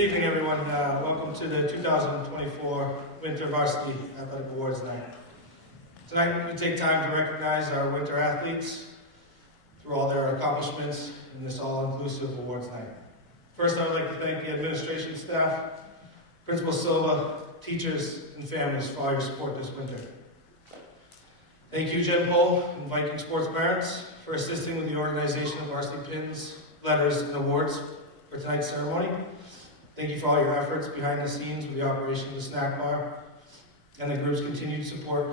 evening, everyone. Welcome to the 2024 Winter Varsity Athletic Awards Night. Tonight, we take time to recognize our winter athletes through all their accomplishments in this all-inclusive awards night. First, I would like to thank the administration staff, Principal Silva, teachers, and families for all your support this winter. Thank you, Jen Pohl and Viking sports parents, for assisting with the organization of varsity pins, letters, and awards for tonight's ceremony. Thank you for all your efforts behind the scenes with the operation of the snack bar and the group's continued support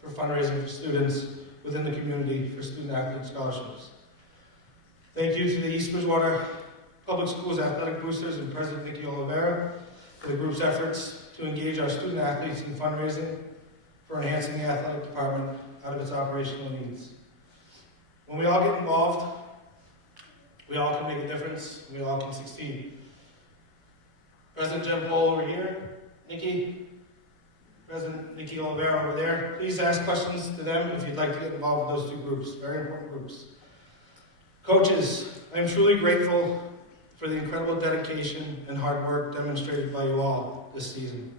for fundraising for students within the community for student-athlete scholarships. Thank you to the East Bridgewater Public Schools Athletic Boosters and President Nikki Oliveira for the group's efforts to engage our student-athletes in fundraising for enhancing the athletic department out of its operational needs. When we all get involved, we all can make a difference, and we all can succeed. President Jen Pohl over here, Nikki, President Nikki Oliveira over there. Please ask questions to them if you'd like to get involved with those two groups, very important groups. Coaches, I am truly grateful for the incredible dedication and hard work demonstrated by you all this season.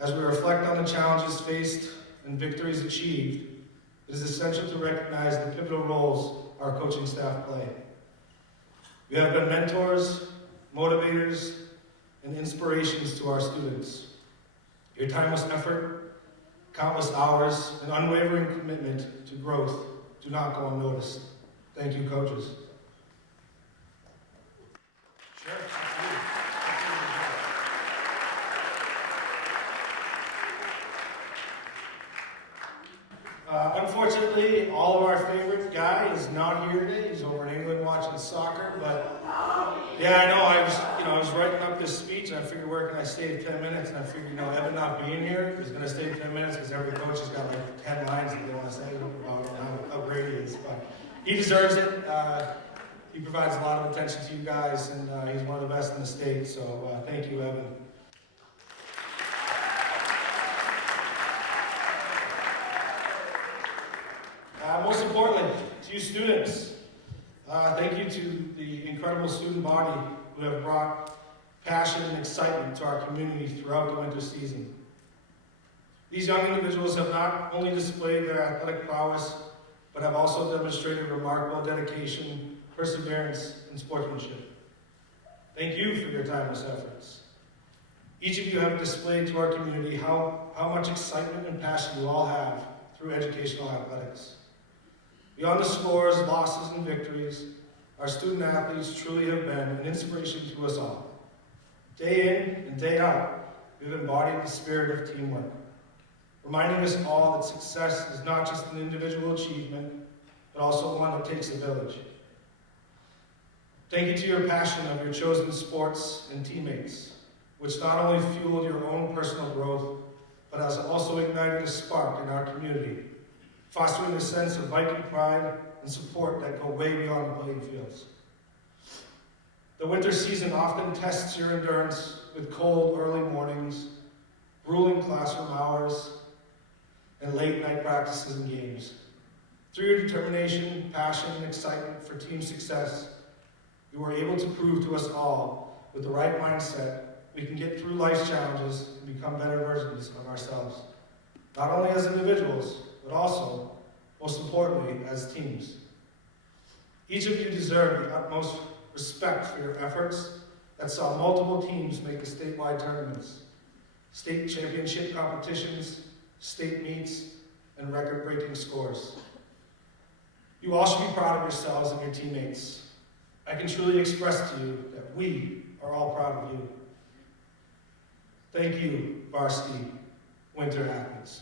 As we reflect on the challenges faced and victories achieved, it is essential to recognize the pivotal roles our coaching staff play. You have been mentors, motivators, and inspirations to our students. Your timeless effort, countless hours, and unwavering commitment to growth do not go unnoticed. Thank you, coaches. Sure. Unfortunately, all of our favorite guy is not here today. He's over in England watching soccer, but yeah, I know. I was writing up this speech, and I figured, where can I save 10 minutes? And I figured, Evan not being here is going to save 10 minutes because every coach has got like 10 lines that they want to say about how great he is. But he deserves it. He provides a lot of attention to you guys, and he's one of the best in the state. So thank you, Evan. Most importantly, to you students, thank you to the incredible student body who have brought passion and excitement to our community throughout the winter season. These young individuals have not only displayed their athletic prowess, but have also demonstrated remarkable dedication, perseverance, and sportsmanship. Thank you for your tireless efforts. Each of you have displayed to our community how much excitement and passion you all have through educational athletics. Beyond the scores, losses, and victories, our student athletes truly have been an inspiration to us all. Day in and day out, we've embodied the spirit of teamwork, reminding us all that success is not just an individual achievement, but also one that takes a village. Thank you to your passion of your chosen sports and teammates, which not only fueled your own personal growth, but has also ignited a spark in our community, fostering a sense of Viking pride and support that go way beyond the playing fields. The winter season often tests your endurance with cold early mornings, grueling classroom hours, and late night practices and games. Through your determination, passion, and excitement for team success, you were able to prove to us all, with the right mindset, we can get through life's challenges and become better versions of ourselves, not only as individuals, but also, most importantly, as teams. Each of you deserve the utmost respect for your efforts that saw multiple teams make the statewide tournaments, state championship competitions, state meets, and record-breaking scores. You all should be proud of yourselves and your teammates. I can truly express to you that we are all proud of you. Thank you, Varsity Winter Athletes.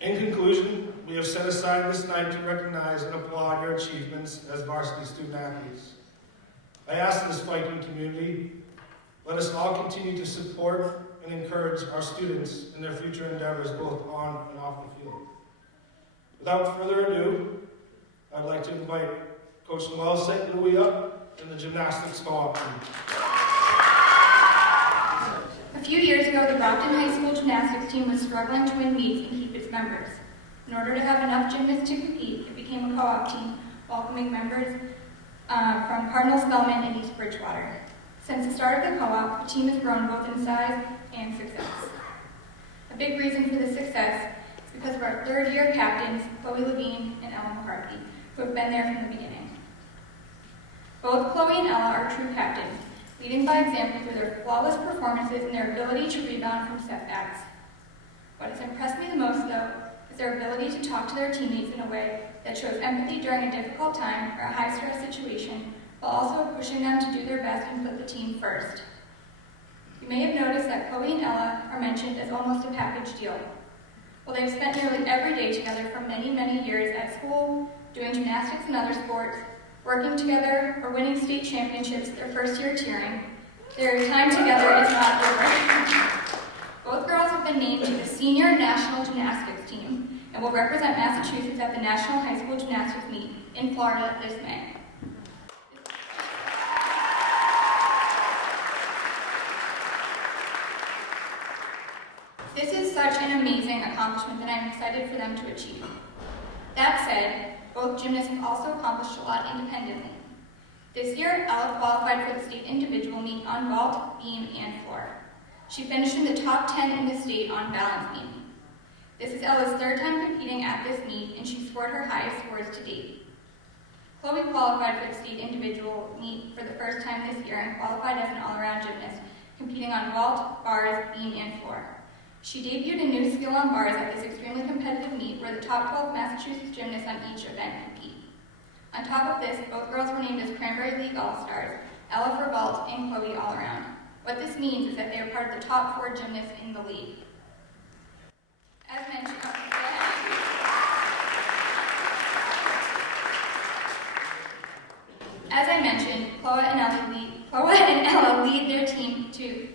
In conclusion, we have set aside this night to recognize and applaud your achievements as varsity student athletes. I ask this Viking community, let us all continue to support and encourage our students in their future endeavors both on and off the field. Without further ado, I'd like to invite Coach Noel St. Louis up and the gymnastics co-op team. A few years ago, the Brockton High School gymnastics team was struggling to win meets and keep its members. In order to have enough gymnasts to compete, it became a co-op team, welcoming members from Cardinal Spellman and East Bridgewater. Since the start of the co-op, the team has grown both in size and success. A big reason for this success is because of our third-year captains, Chloe Levine and Ella McCarthy, who have been there from the beginning. Both Chloe and Ella are true captains, leading by example through their flawless performances and their ability to rebound from setbacks. What has impressed me the most, though, is their ability to talk to their teammates in a way that shows empathy during a difficult time or a high-stress situation, while also pushing them to do their best and put the team first. You may have noticed that Chloe and Ella are mentioned as almost a package deal. Well, they've spent nearly every day together for many, many years at school, doing gymnastics and other sports, working together, or winning state championships their first year cheering. Their time together is not over. Both girls have been named to the Senior National Gymnastics team and will represent Massachusetts at the National High School Gymnastics Meet in Florida this May. This is such an amazing accomplishment that I'm excited for them to achieve. That said, both gymnasts have also accomplished a lot independently. This year, Ella qualified for the state individual meet on vault, beam, and floor. She finished in the top 10 in the state on balance beam. This is Ella's third time competing at this meet, and she scored her highest scores to date. Chloe qualified for the state individual meet for the first time this year and qualified as an all-around gymnast, competing on vault, bars, beam, and floor. She debuted a new skill on bars at this extremely competitive meet where the top 12 Massachusetts gymnasts on each event compete. On top of this, both girls were named as Cranberry League All-Stars, Ella for vault and Chloe all-around. What this means is that they are part of the top 4 gymnasts in the league. As mentioned, as I mentioned, Chloe and Ella led their team to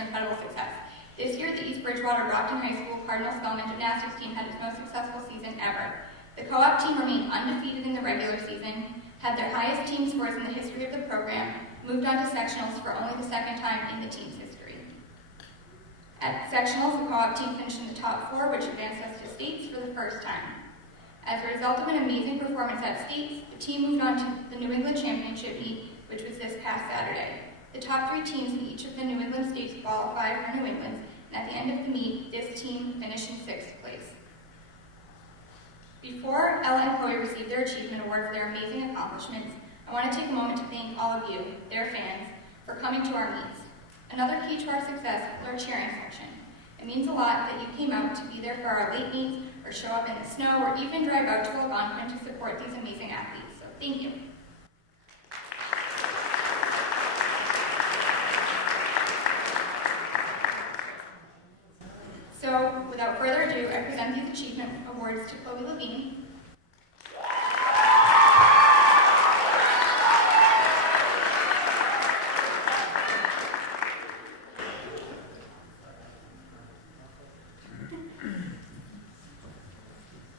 incredible success. This year, the East Bridgewater Brockton High School Cardinal Spellman gymnastics team had its most successful season ever. The co-op team remained undefeated in the regular season, had their highest team scores in the history of the program, moved on to sectionals for only the second time in the team's history. At sectionals, the co-op team finished in the top 4, which advanced us to states for the first time. As a result of an amazing performance at states, the team moved on to the New England Championship meet, which was this past Saturday. The top 3 teams in each of the New England states qualified for New England, and at the end of the meet, this team finished in 6th place. Before Ella and Chloe received their achievement award for their amazing accomplishments, I want to take a moment to thank all of you, their fans, for coming to our meets. Another key to our success is our cheering section. It means a lot that you came out to be there for our late meets, or show up in the snow, or even drive out to Algonquin to support these amazing athletes. So thank you. So, without further ado, I present these achievement awards to Chloe Levine,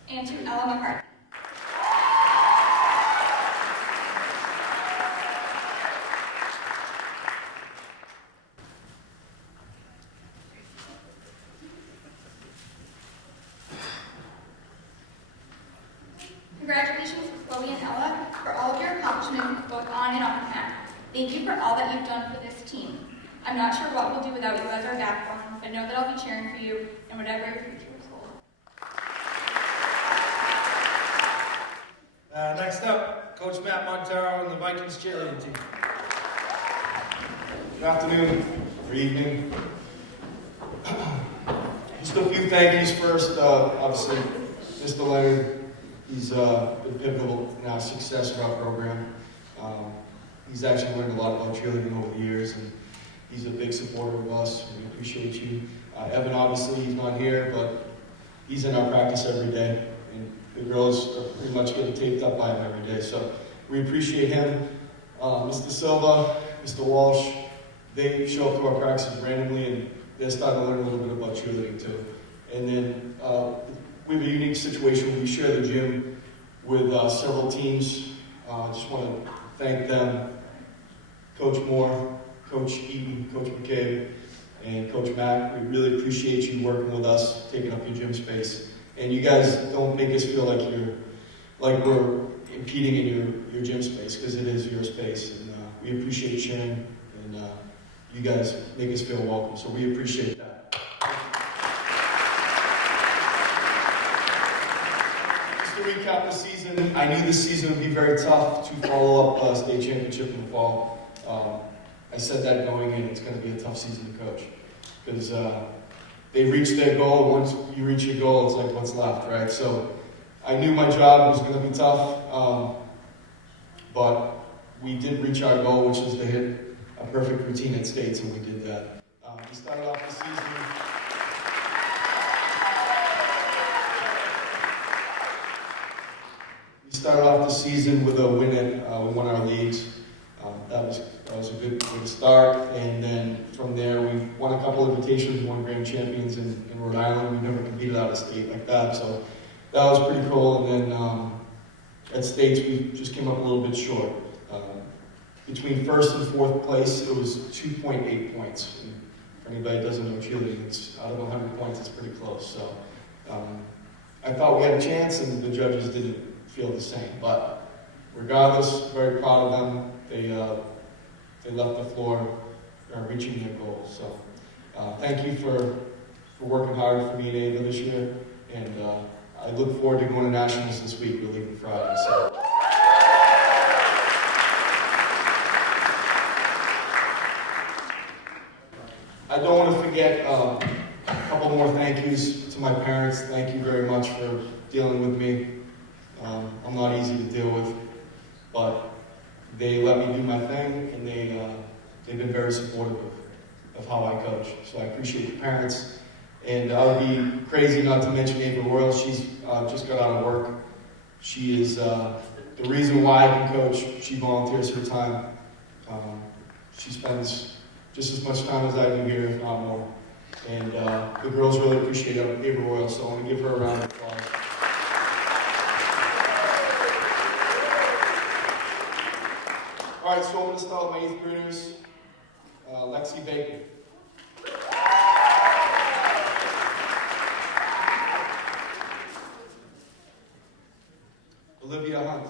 and to Ella McCarthy. Congratulations to Chloe and Ella for all of your accomplishments, both on and off the mat. Thank you for all that you've done for this team. I'm not sure what we'll do without you as our backbone, but know that I'll be cheering for you in whatever your future holds. Next up, Coach Matt Montero and the Vikings cheerleading team. Good afternoon, or evening. Just a few thank yous first. Obviously, Mr. Leonard, he's been pivotal in our success of our program. He's actually learned a lot about cheerleading over the years, and he's a big supporter of us. We appreciate you. Evan, obviously, he's not here, but he's in our practice every day, and the girls are pretty much getting taped up by him every day. So we appreciate him. Mr. Silva, Mr. Walsh, they show up to our practices randomly, and they're starting to learn a little bit about cheerleading too. And then we have a unique situation where we share the gym with several teams. I just want to thank them, Coach Moore, Coach Eaton, Coach McCabe, and Coach Mack. We really appreciate you working with us, taking up your gym space. And you guys don't make us feel like we're impeding in your gym space, because it is your space, and we appreciate sharing, and you guys make us feel welcome, so we appreciate that. Just to recap the season, I knew this season would be very tough to follow up state championship in the fall. I said that going in, it's going to be a tough season to coach, because they reached their goal. Once you reach your goal, it's like what's left, right? So I knew my job was going to be tough, but we did reach our goal, which was to hit a perfect routine at state, and we did that. We started off the season. We started off the season with a win. We won our leagues. That was a good way to start, and then from there we won a couple of invitations, won grand champions in Rhode Island. We've never competed out of state like that, so that was pretty cool. And then at states we just came up a little bit short. Between first and fourth place, it was 2.8 points. And for anybody that doesn't know cheerleading, it's out of 100 points, it's pretty close. So I thought we had a chance, and the judges didn't feel the same. But regardless, very proud of them. They left the floor reaching their goals. So thank you for working hard for me and Ava this year, and I look forward to going to nationals this week. We're leaving Friday. So. I don't want to forget a couple more thank yous to my parents. Thank you very much for dealing with me. I'm not easy to deal with, but they let me do my thing, and they've been very supportive of how I coach. So I appreciate the parents. And I would be crazy not to mention Ava Royal. She's just got out of work. She is the reason why I can coach. She volunteers her time. She spends just as much time as I do here, if not more. And the girls really appreciate Ava Royal, so I want to give her a round of applause. All right, so I'm going to start with my 8th graders. Lexi Bacon. Olivia Hunt.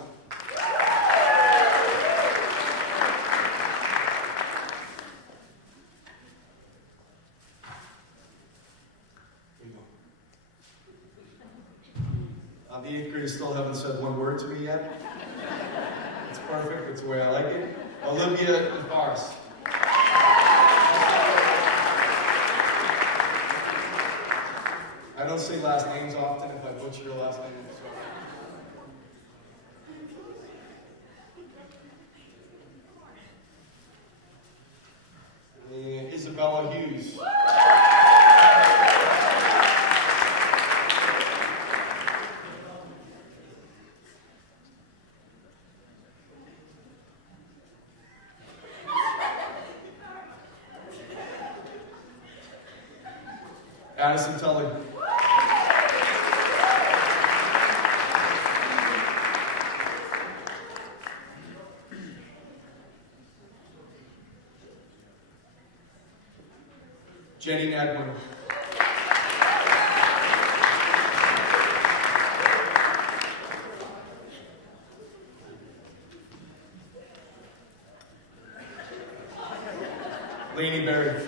The 8th graders still haven't said one word to me yet. It's perfect, it's the way I like it. Olivia and Forrest. I don't say last names often. If I butcher your last name, I'm sorry. And Isabella Hughes. Addison Tully. Jenny Nadwin. Lainey Berry.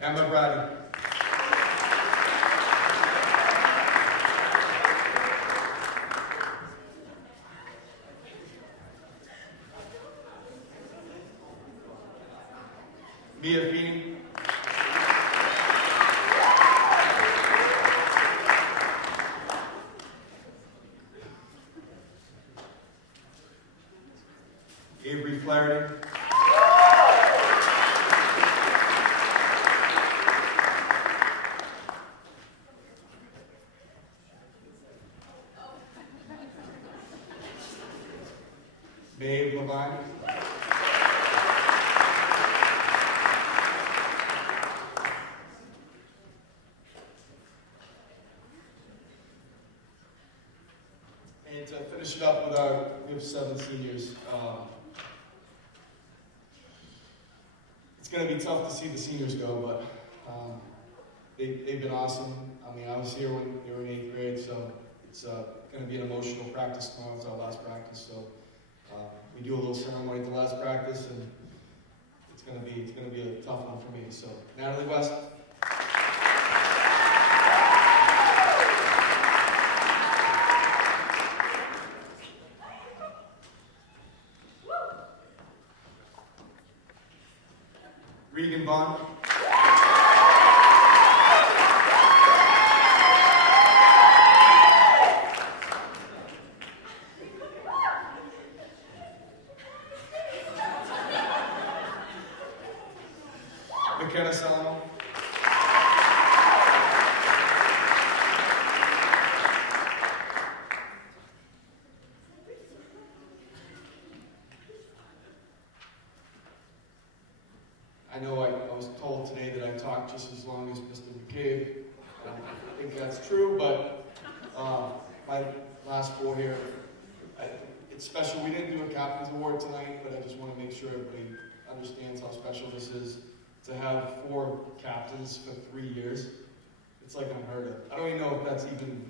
Emma Brady. Mia Feeney. Avery Flaherty. Maeve Levine. And to finish it up with our have 7 seniors. It's going to be tough to see the seniors go, but they've been awesome. I mean, I was here when they were in 8th grade, so it's going to be an emotional practice tomorrow. It's our last practice, so we do a little ceremony at the last practice, and it's going to be a tough one for me. So, Natalie West. Regan Bond. McKenna Salomon. I know I was told today that I talked just as long as Mr. McCabe. I don't think that's true, but my last 4 here, it's special. We didn't do a captain's award tonight, but I just want to make sure everybody understands how special this is to have 4 captains for 3 years. It's like unheard of. I don't even know if that's even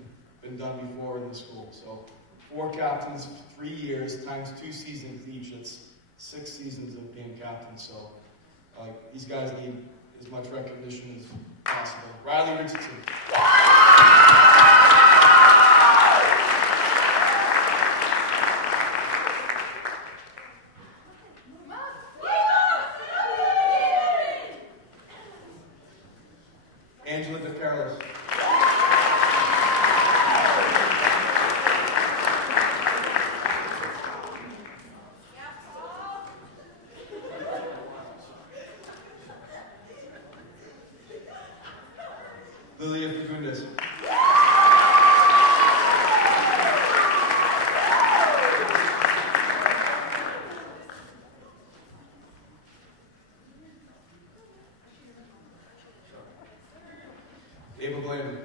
been done before in the school. So 4 captains for 3 years times 2 seasons each. It's 6 seasons of being captain. So these guys need as much recognition as possible. Riley Richardson. Angela DeCarlos. Lilia Fagundes. Ava Blandon.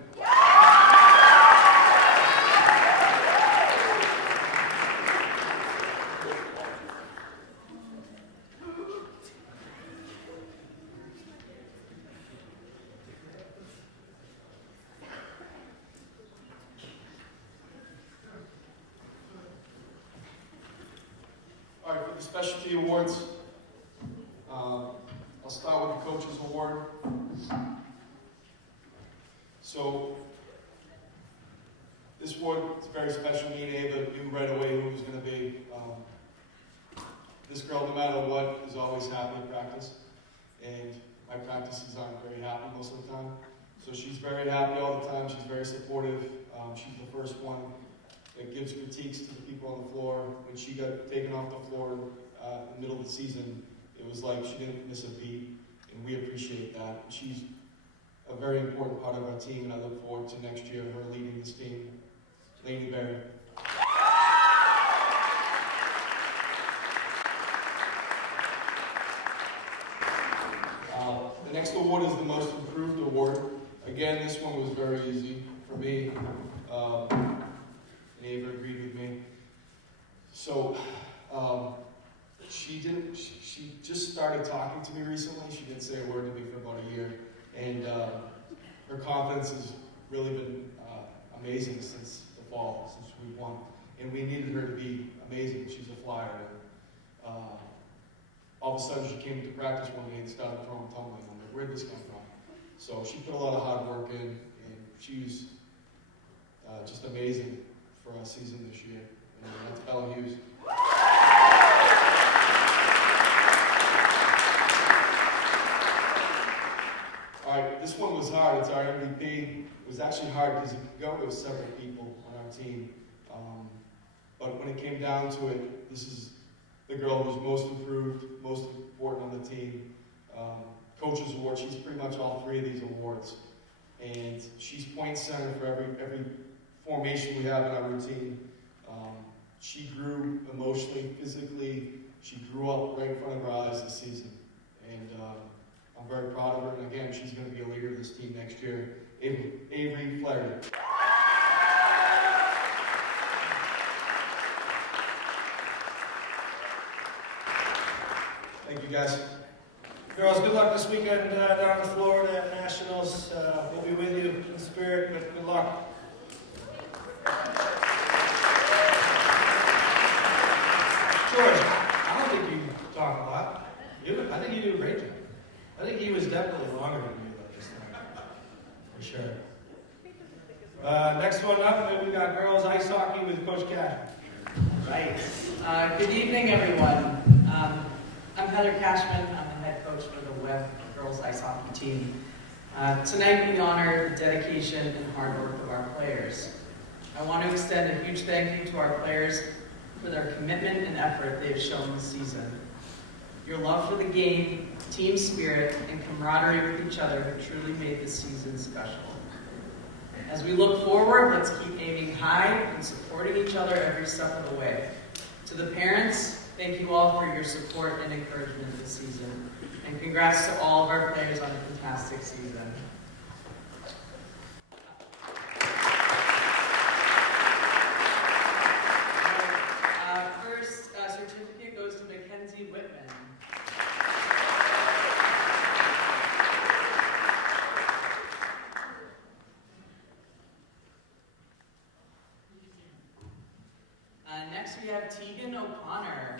All right, for the specialty awards, I'll start with the coaches award. So this award is very special. Me and Ava knew right away who it was going to be. This girl, no matter what, is always happy at practice, and my practices aren't very happy most of the time. So she's very happy all the time. She's very supportive. She's the first one that gives critiques to the people on the floor. When she got taken off the floor in the middle of the season, it was like she didn't miss a beat, and we appreciate that. She's a very important part of our team, and I look forward to next year her leading this team. Lainey Berry. The next award is the Most Improved Award. Again, this one was very easy for me. And Ava agreed with me. So she just started talking to me recently. She didn't say a word to me for about a year. And her confidence has really been amazing since the fall, since we won. And we needed her to be amazing. She's a flyer. And, all of a sudden, she came to practice one day and started throwing tumbling. I'm like, where'd this come from? So she put a lot of hard work in, and she was just amazing for our season this year. And that's Bella Hughes. All right, this one was hard. It's our MVP. It was actually hard because it could go with several people on our team. But when it came down to it, this is the girl who's most improved, most important on the team. Coach's Award, she's pretty much all 3 of these awards. And she's point center for every formation we have in our routine. She grew emotionally, physically. She grew up right in front of our eyes this season. And I'm very proud of her. And again, she's going to be a leader of this team next year. Avery Flaherty. you guys. Girls, good luck this weekend down in Florida at Nationals. We'll be with you in spirit, but good luck. George, I don't think you talk a lot. I think you do a great job. I think he was definitely longer than you at this time. For sure. Next one up, we got girls ice hockey with Coach Cash. Right. Good evening, everyone. I'm Heather Cashman. I'm the head coach for the Webb girls ice hockey team. Tonight we honor the dedication and hard work of our players. I want to extend a huge thank you to our players for their commitment and effort they've shown this season. Your love for the game, team spirit, and camaraderie with each other have truly made this season special. As we look forward, let's keep aiming high and supporting each other every step of the way. To the parents, thank you all for your support and encouragement this season. And congrats to all of our players on a fantastic season. First certificate goes to Mackenzie Whitman. Next we have Tegan O'Connor.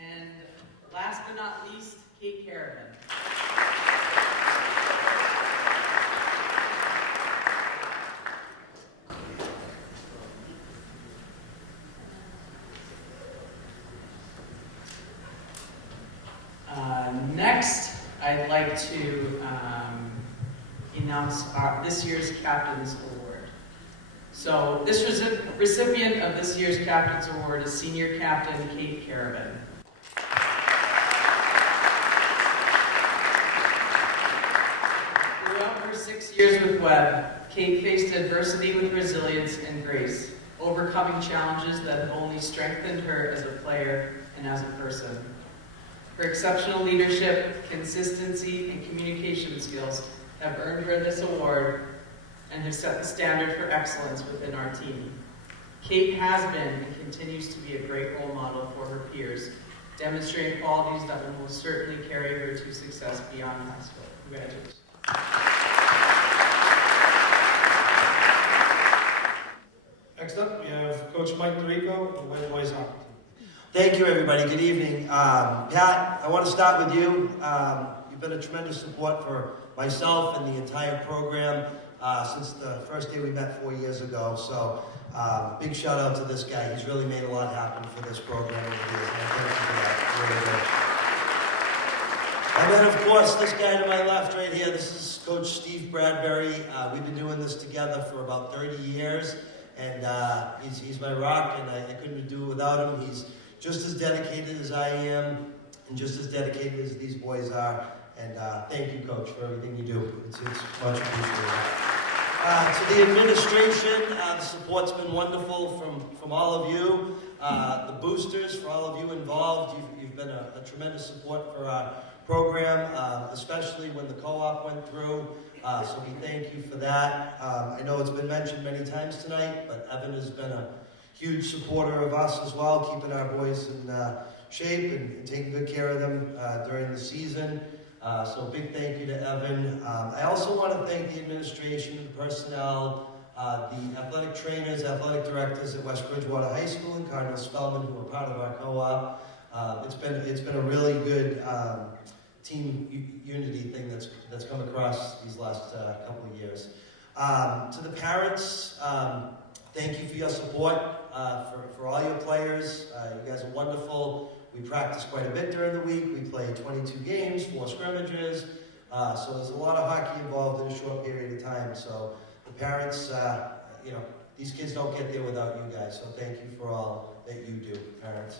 And last but not least, Kate Caravan. Next, I'd like to announce this year's Captain's Award. So, this recipient of this year's Captain's Award is Senior Captain Kate Caravan. Throughout her 6 years with Webb, Kate faced adversity with resilience and grace, overcoming challenges that have only strengthened her as a player and as a person. Her exceptional leadership, consistency, and communication skills have earned her this award and have set the standard for excellence within our team. Kate has been and continues to be a great role model for her peers, demonstrating qualities that will most certainly carry her to success beyond high school. Congratulations. Next up, we have Coach Mike Dorico, the Webb boys hockey team. Thank you, everybody. Good evening. Pat, I want to start with you. You've been a tremendous support for myself and the entire program since the first day we met 4 years ago. So, big shout out to this guy. He's really made a lot happen for this program over the years. And I thank you for that. Really good. And then, of course, this guy to my left right here, this is Coach Steve Bradbury. We've been doing this together for about 30 years. And he's my rock, and I couldn't do it without him. He's just as dedicated as I am, and just as dedicated as these boys are. And thank you, Coach, for everything you do. It's much appreciated. To the administration, the support's been wonderful from all of you. The boosters, for all of you involved, you've been a tremendous support for our program, especially when the co-op went through. So we thank you for that. I know it's been mentioned many times tonight, but Evan has been a huge supporter of us as well, keeping our boys in shape and taking good care of them during the season. So big thank you to Evan. I also want to thank the administration, the personnel, the athletic trainers, athletic directors at West Bridgewater High School and Cardinal Spellman, who are part of our co-op. It's been a really good team unity thing that's come across these last couple of years. To the parents, thank you for your support for all your players. You guys are wonderful. We practice quite a bit during the week. We play 22 games, 4 scrimmages. So there's a lot of hockey involved in a short period of time. So the parents, these kids don't get there without you guys. So thank you for all that you do, parents.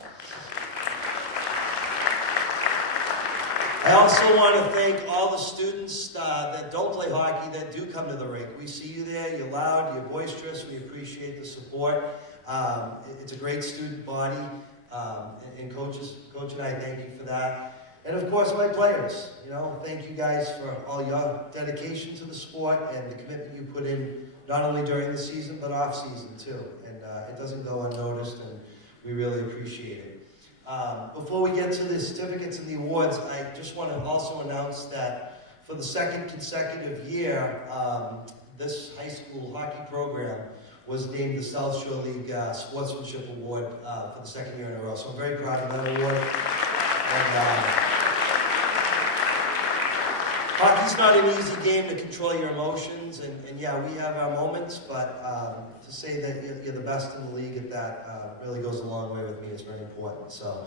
I also want to thank all the students that don't play hockey that do come to the rink. We see you there. You're loud. You're boisterous. We appreciate the support. It's a great student body. And Coach and I thank you for that. And of course, my players. You know, thank you guys for all your dedication to the sport and the commitment you put in, not only during the season, but off season too. And it doesn't go unnoticed, and we really appreciate it. Before we get to the certificates and the awards, I just want to also announce that for the second consecutive year, this high school hockey program was named the South Shore League Sportsmanship Award for the second year in a row. So I'm very proud of that award. And, hockey's not an easy game to control your emotions, and yeah, we have our moments, but to say that you're the best in the league at that really goes a long way with me. It's very important. So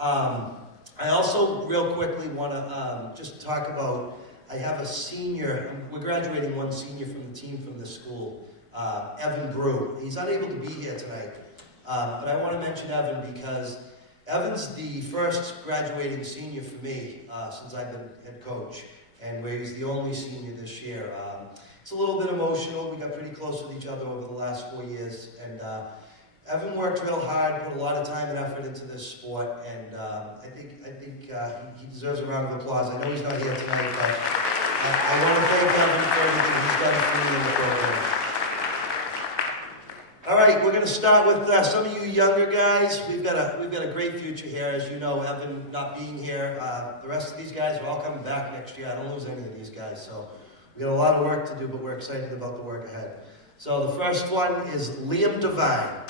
I also real quickly want to just talk about, I have a senior, we're graduating one senior from the team from this school, Evan Brew. He's unable to be here tonight, but I want to mention Evan because Evan's the first graduating senior for me since I've been head coach, and where he's the only senior this year. It's a little bit emotional. We got pretty close with each other over the last 4 years, and Evan worked real hard, put a lot of time and effort into this sport, and I think he deserves a round of applause. I know he's not here tonight, but I want to thank Evan for everything he's done for me in the program. All right, we're going to start with some of you younger guys. We've got a great future here, as you know. Evan not being here, the rest of these guys are all coming back next year. I don't lose any of these guys, so we got a lot of work to do, but we're excited about the work ahead. So the first one is Liam Devine.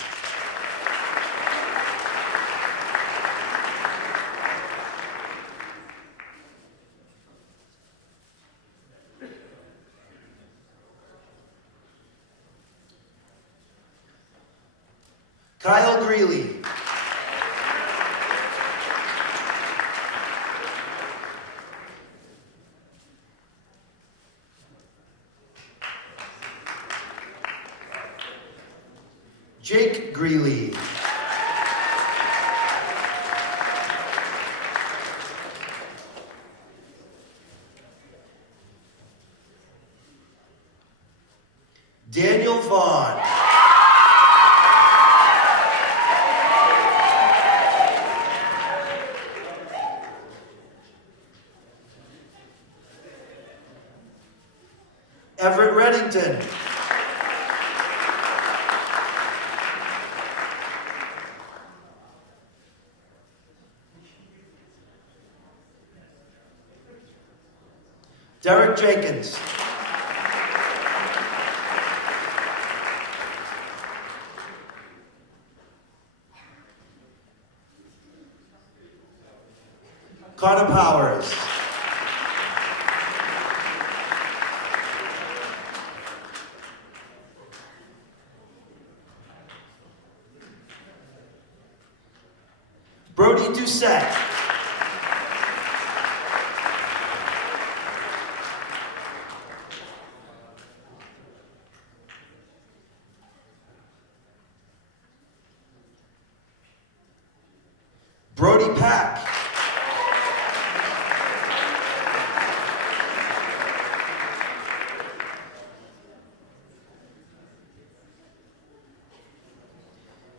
Kyle Greeley. Jake Greeley. Daniel Vaughn. Everett Reddington. Derek Jenkins. Connor Powers. Brody Doucette. Brody Pack.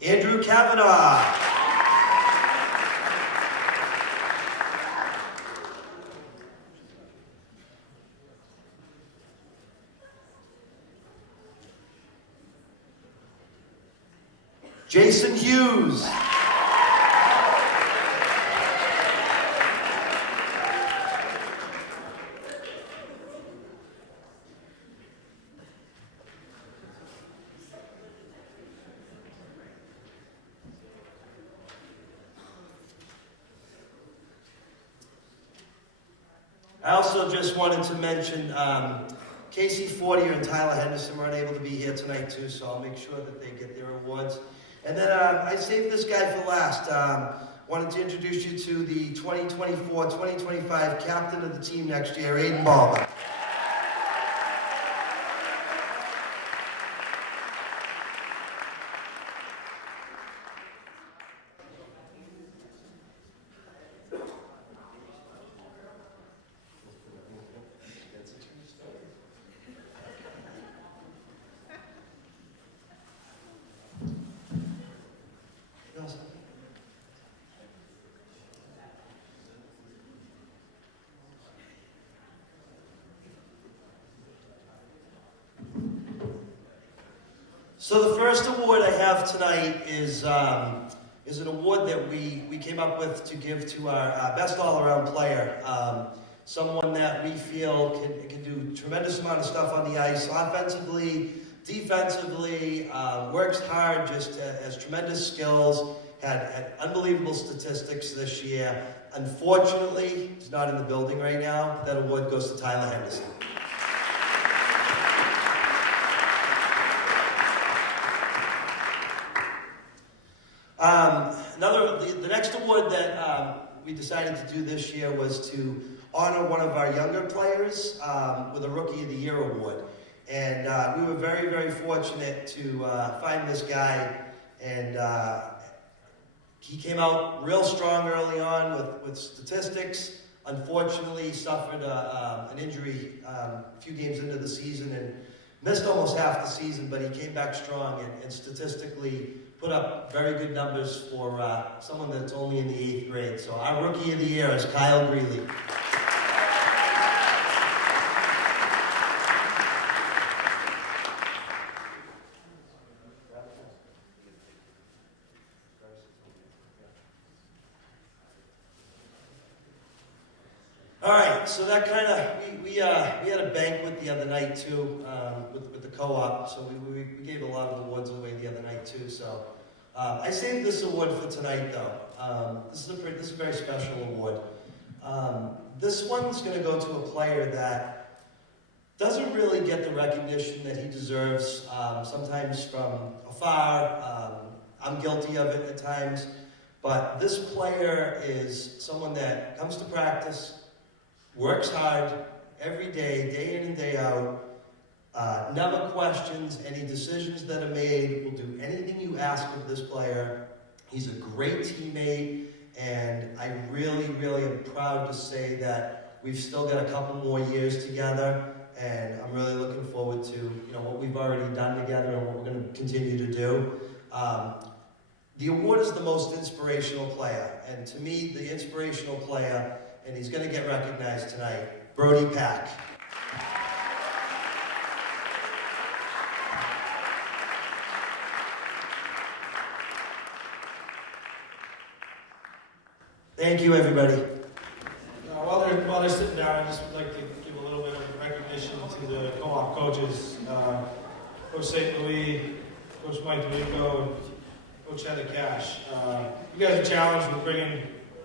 Andrew Kavanaugh. Jason Hughes. I also just wanted to mention Casey Fortier and Tyler Henderson were unable to be here tonight too, so I'll make sure that they get their awards. And then I saved this guy for last. Wanted to introduce you to the 2024-2025 captain of the team next year, Aiden Balmer. So the first award I have tonight is an award that we came up with to give to our best all-around player. Someone that we feel can do tremendous amount of stuff on the ice, offensively, defensively, works hard, just has tremendous skills, had unbelievable statistics this year. Unfortunately, he's not in the building right now. That award goes to Tyler Henderson. The next award that we decided to do this year was to honor one of our younger players with a Rookie of the Year award. And we were very, very fortunate to find this guy, and he came out real strong early on with statistics. Unfortunately, suffered an injury a few games into the season and missed almost half the season, but he came back strong and statistically put up very good numbers for someone that's only in the 8th grade. So our Rookie of the Year is Kyle Greeley. All right, so that kind of, we had a banquet the other night too, with the co-op, so we gave a lot of awards away the other night too, so I saved this award for tonight though. This is a very special award. This one's going to go to a player that doesn't really get the recognition that he deserves, sometimes from afar. I'm guilty of it at times, but this player is someone that comes to practice, works hard every day in and day out, never questions any decisions that are made, will do anything you ask of this player. He's a great teammate, and I really, really am proud to say that we've still got a couple more years together, and I'm really looking forward to what we've already done together and what we're going to continue to do. The award is the most inspirational player, and to me, the inspirational player, and he's going to get recognized tonight, Brody Pack. Thank you, everybody. While they're sitting down, I just would like to give a little bit of recognition to the co-op coaches, Coach St. Louis, Coach Mike DeMico, and Coach Heather Cash. You guys are challenged with bringing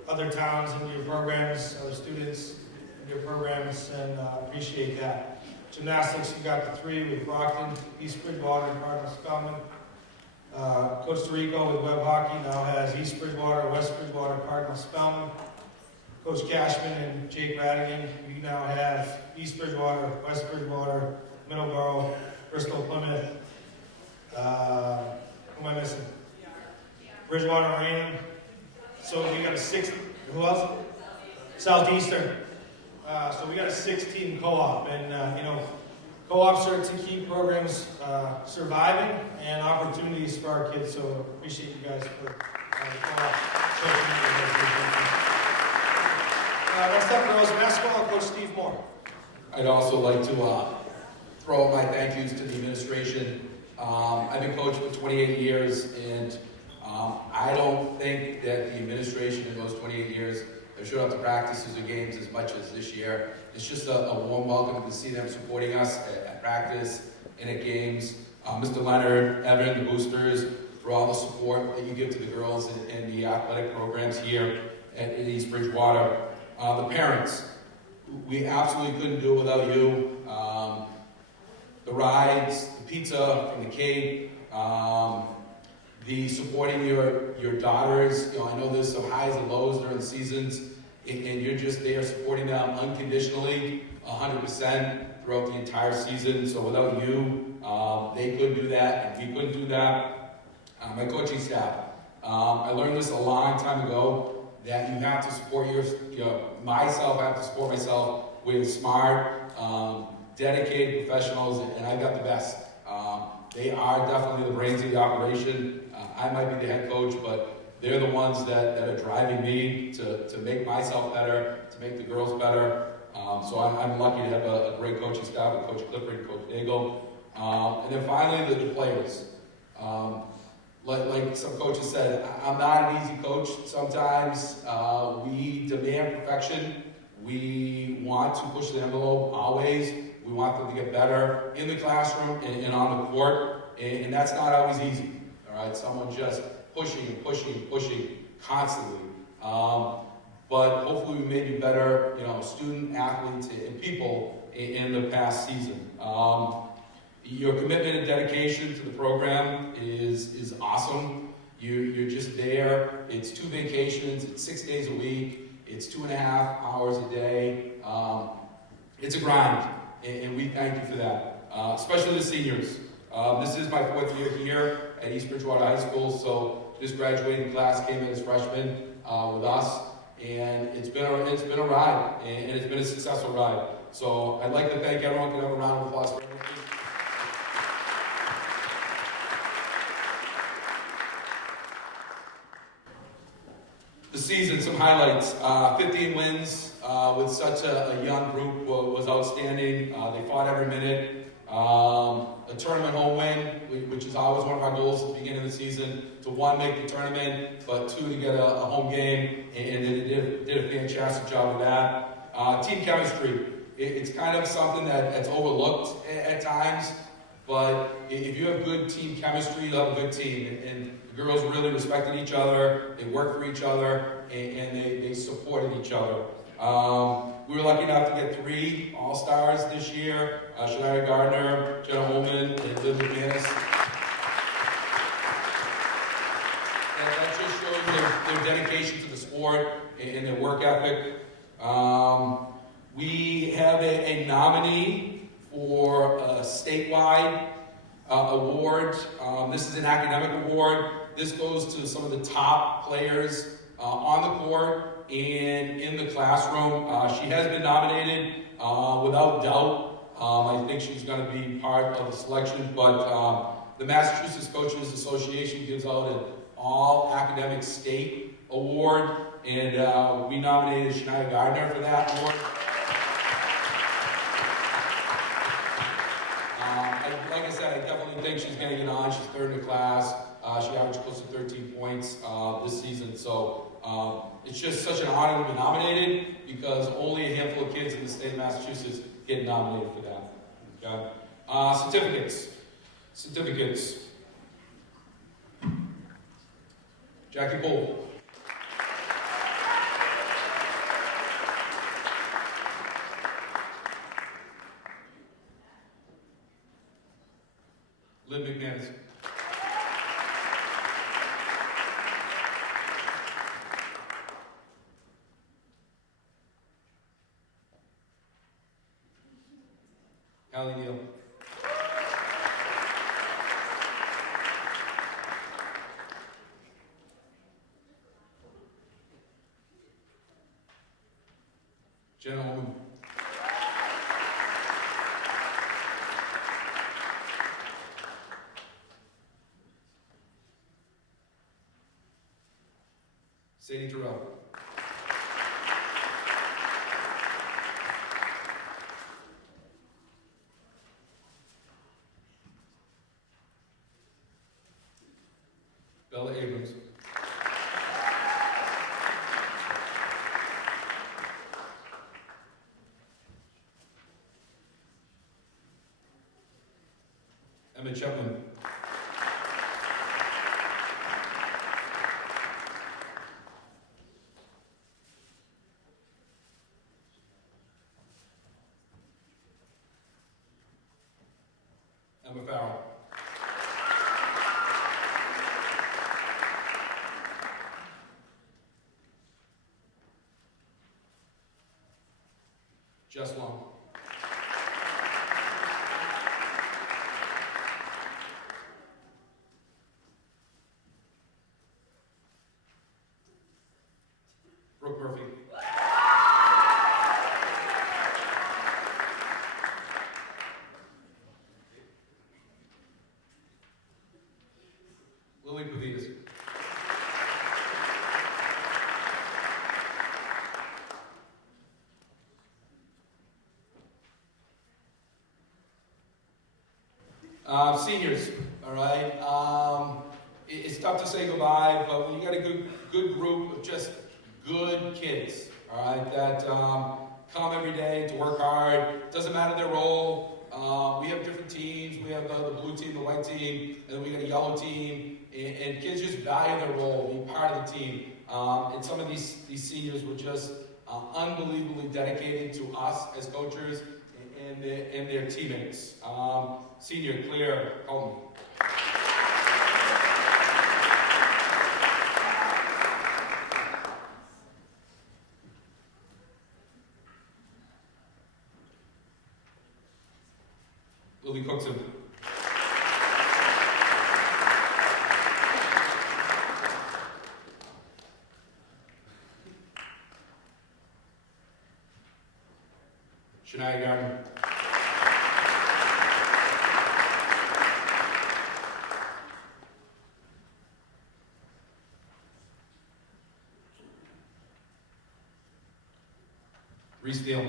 other towns into your programs, other students into your programs, and appreciate that. Gymnastics, you got the 3 with Brockton, East Bridgewater, and Cardinal Spellman. Costa Rico with web hockey now has East Bridgewater, West Bridgewater, Cardinal Spellman. Coach Cashman and Jake Radigan, we now have East Bridgewater, West Bridgewater, Middleborough, Bristol, Plymouth. Who am I missing? Bridgewater, Raynham. So we got a 6. Who else? Southeastern. So we got a 6-team co-op, and co-ops are to keep programs surviving and opportunities for our kids. So appreciate you guys for the co-op. Next up, girls basketball, Coach Steve Moore. I'd also like to throw out my thank yous to the administration. I've been coaching for 28 years, and I don't think that the administration in those 28 years have showed up to practices or games as much as this year. It's just a warm welcome to see them supporting us at practice and at games. Mr. Leonard, Evan, the boosters, for all the support that you give to the girls in the athletic programs here at East Bridgewater. The parents, we absolutely couldn't do it without you. The rides, the pizza from the Cape, the supporting your daughters. I know there's some highs and lows during the seasons, and you're just there supporting them unconditionally, 100% throughout the entire season. So without you, they couldn't do that, and we couldn't do that. My coaching staff, I learned this a long time ago, that you have to support myself, I have to support myself with smart, dedicated professionals, and I've got the best. They are definitely the brains of the operation. I might be the head coach, but they're the ones that are driving me to make myself better, to make the girls better. So I'm lucky to have a great coaching staff with Coach Clifford and Coach Nagel. And then finally, the players. Like some coaches said, I'm not an easy coach. Sometimes we demand perfection. We want to push the envelope always. We want them to get better in the classroom and on the court, and that's not always easy. All right, someone just pushing and pushing and pushing constantly. But hopefully we made you better, student, athletes, and people in the past season. Your commitment and dedication to the program is awesome. You're just there. It's 2 vacations. It's 6 days a week. It's 2.5 hours a day. It's a grind, and we thank you for that, especially the seniors. This is my 4th year here at East Bridgewater High School, so this graduating class came in as freshmen with us, and it's been a ride, and it's been a successful ride. So I'd like to thank everyone. Can I have a round of applause for everyone, please? The season, some highlights. 15 wins with such a young group was outstanding. They fought every minute. A tournament home win, which is always one of our goals at the beginning of the season, to 1, make the tournament, but 2, to get a home game, and they did a fantastic job of that. Team chemistry. It's kind of something that's overlooked at times, but if you have good team chemistry, you'll have a good team. And the girls really respected each other, they worked for each other, and they supported each other. We were lucky enough to get 3 All-Stars this year, Shania Gardner, Jenna Holman, and Liv McManus. And that just shows their dedication to the sport and their work ethic. We have a nominee for a statewide award. This is an academic award. This goes to some of the top players on the court and in the classroom. She has been nominated without doubt. I think she's going to be part of the selection, but the Massachusetts Coaches Association gives out an all-academic state award, and we nominated Shania Gardner for that award. Like I said, I definitely think she's going to get on. She's 3rd in the class. She averaged close to 13 points this season. So it's just such an honor to be nominated, because only a handful of kids in the state of Massachusetts get nominated for that. Okay? Certificates. Jackie Cole. Liv McManus. Allie Neal. Jenna Holman. Sadie Terrell. Bella Abrams. Emma Chapman. Emma Farrell. Jess Long. Brooke Murphy. Lily Pavitas. Seniors. All all right? It's tough to say goodbye, but when you got a good group of just good kids, all right, that come every day to work hard, doesn't matter their role. We have different teams. We have the blue team, the white team, and then we got a yellow team. And kids just value their role, being part of the team. And some of these seniors were just unbelievably dedicated to us as coaches and their teammates. Senior Claire Colton. Lily Cookson. Shania Gardner. Reese Neal.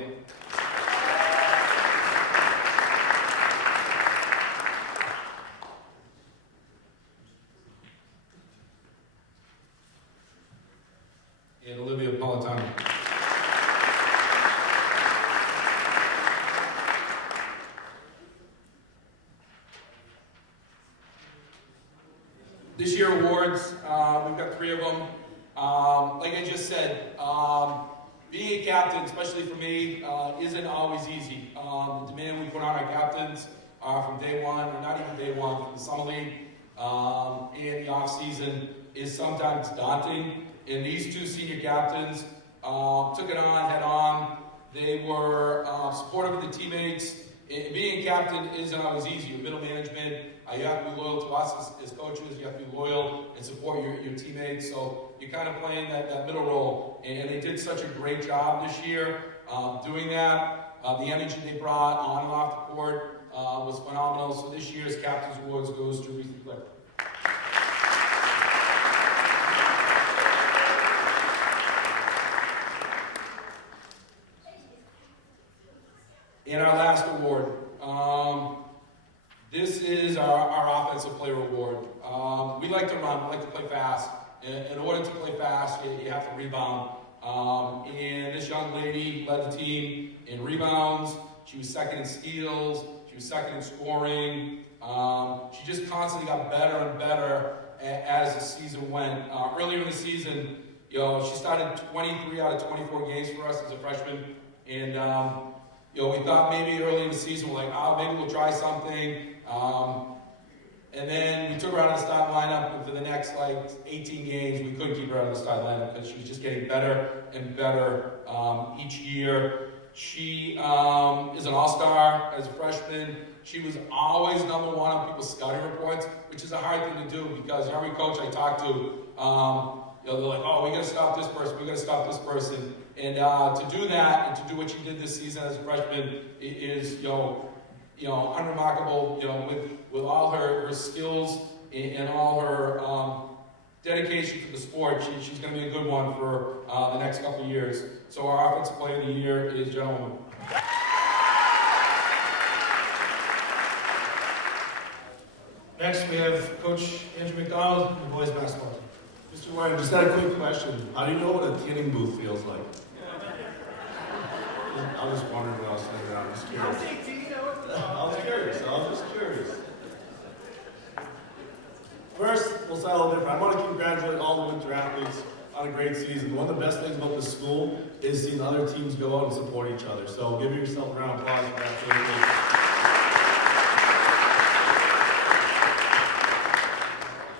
And Olivia Politano. This year awards, we've got 3 of them. Like I just said, being a captain, especially for me, isn't always easy. The demand we put on our captains from day one, or not even day one, from the summer league and the off season is sometimes daunting. And these 2 senior captains took it on head on. They were supportive of the teammates. And being a captain isn't always easy. You're middle management. You have to be loyal to us as coaches. You have to be loyal and support your teammates. So you're kind of playing that middle role. And they did such a great job this year doing that. The energy they brought on and off the court was phenomenal. So this year's Captain's Awards goes to Reese Neal. And our last award, this is our Offensive Player Award. We like to run, we like to play fast. In order to play fast, you have to rebound. And this young lady led the team in rebounds. She was second in steals. She was second in scoring. She just constantly got better and better as the season went. Earlier in the season, she started 23 out of 24 games for us as a freshman. And we thought maybe early in the season, we're like, maybe we'll try something. And then we took her out of the start lineup, and for the next 18 games, we couldn't keep her out of the start lineup because she was just getting better and better each year. She is an all-star as a freshman. She was always #1 on people's scouting reports, which is a hard thing to do because every coach I talk to, they're like, we got to stop this person, we got to stop this person. And to do that and to do what she did this season as a freshman is, unremarkable, with all her skills and all her dedication to the sport. She's going to be a good one for the next couple of years. So our Offensive Player of the Year is gentleman. Next, we have Coach Andrew McDonald, the boys basketball team. Mr. Ware, just had a quick question. How do you know what a tanning booth feels like? I was just wondering when I was sitting there. I'm just curious. I was just curious. First, we'll start a little different. I want to congratulate all the winter athletes on a great season. One of the best things about this school is seeing other teams go out and support each other. So give yourself a round of applause for that.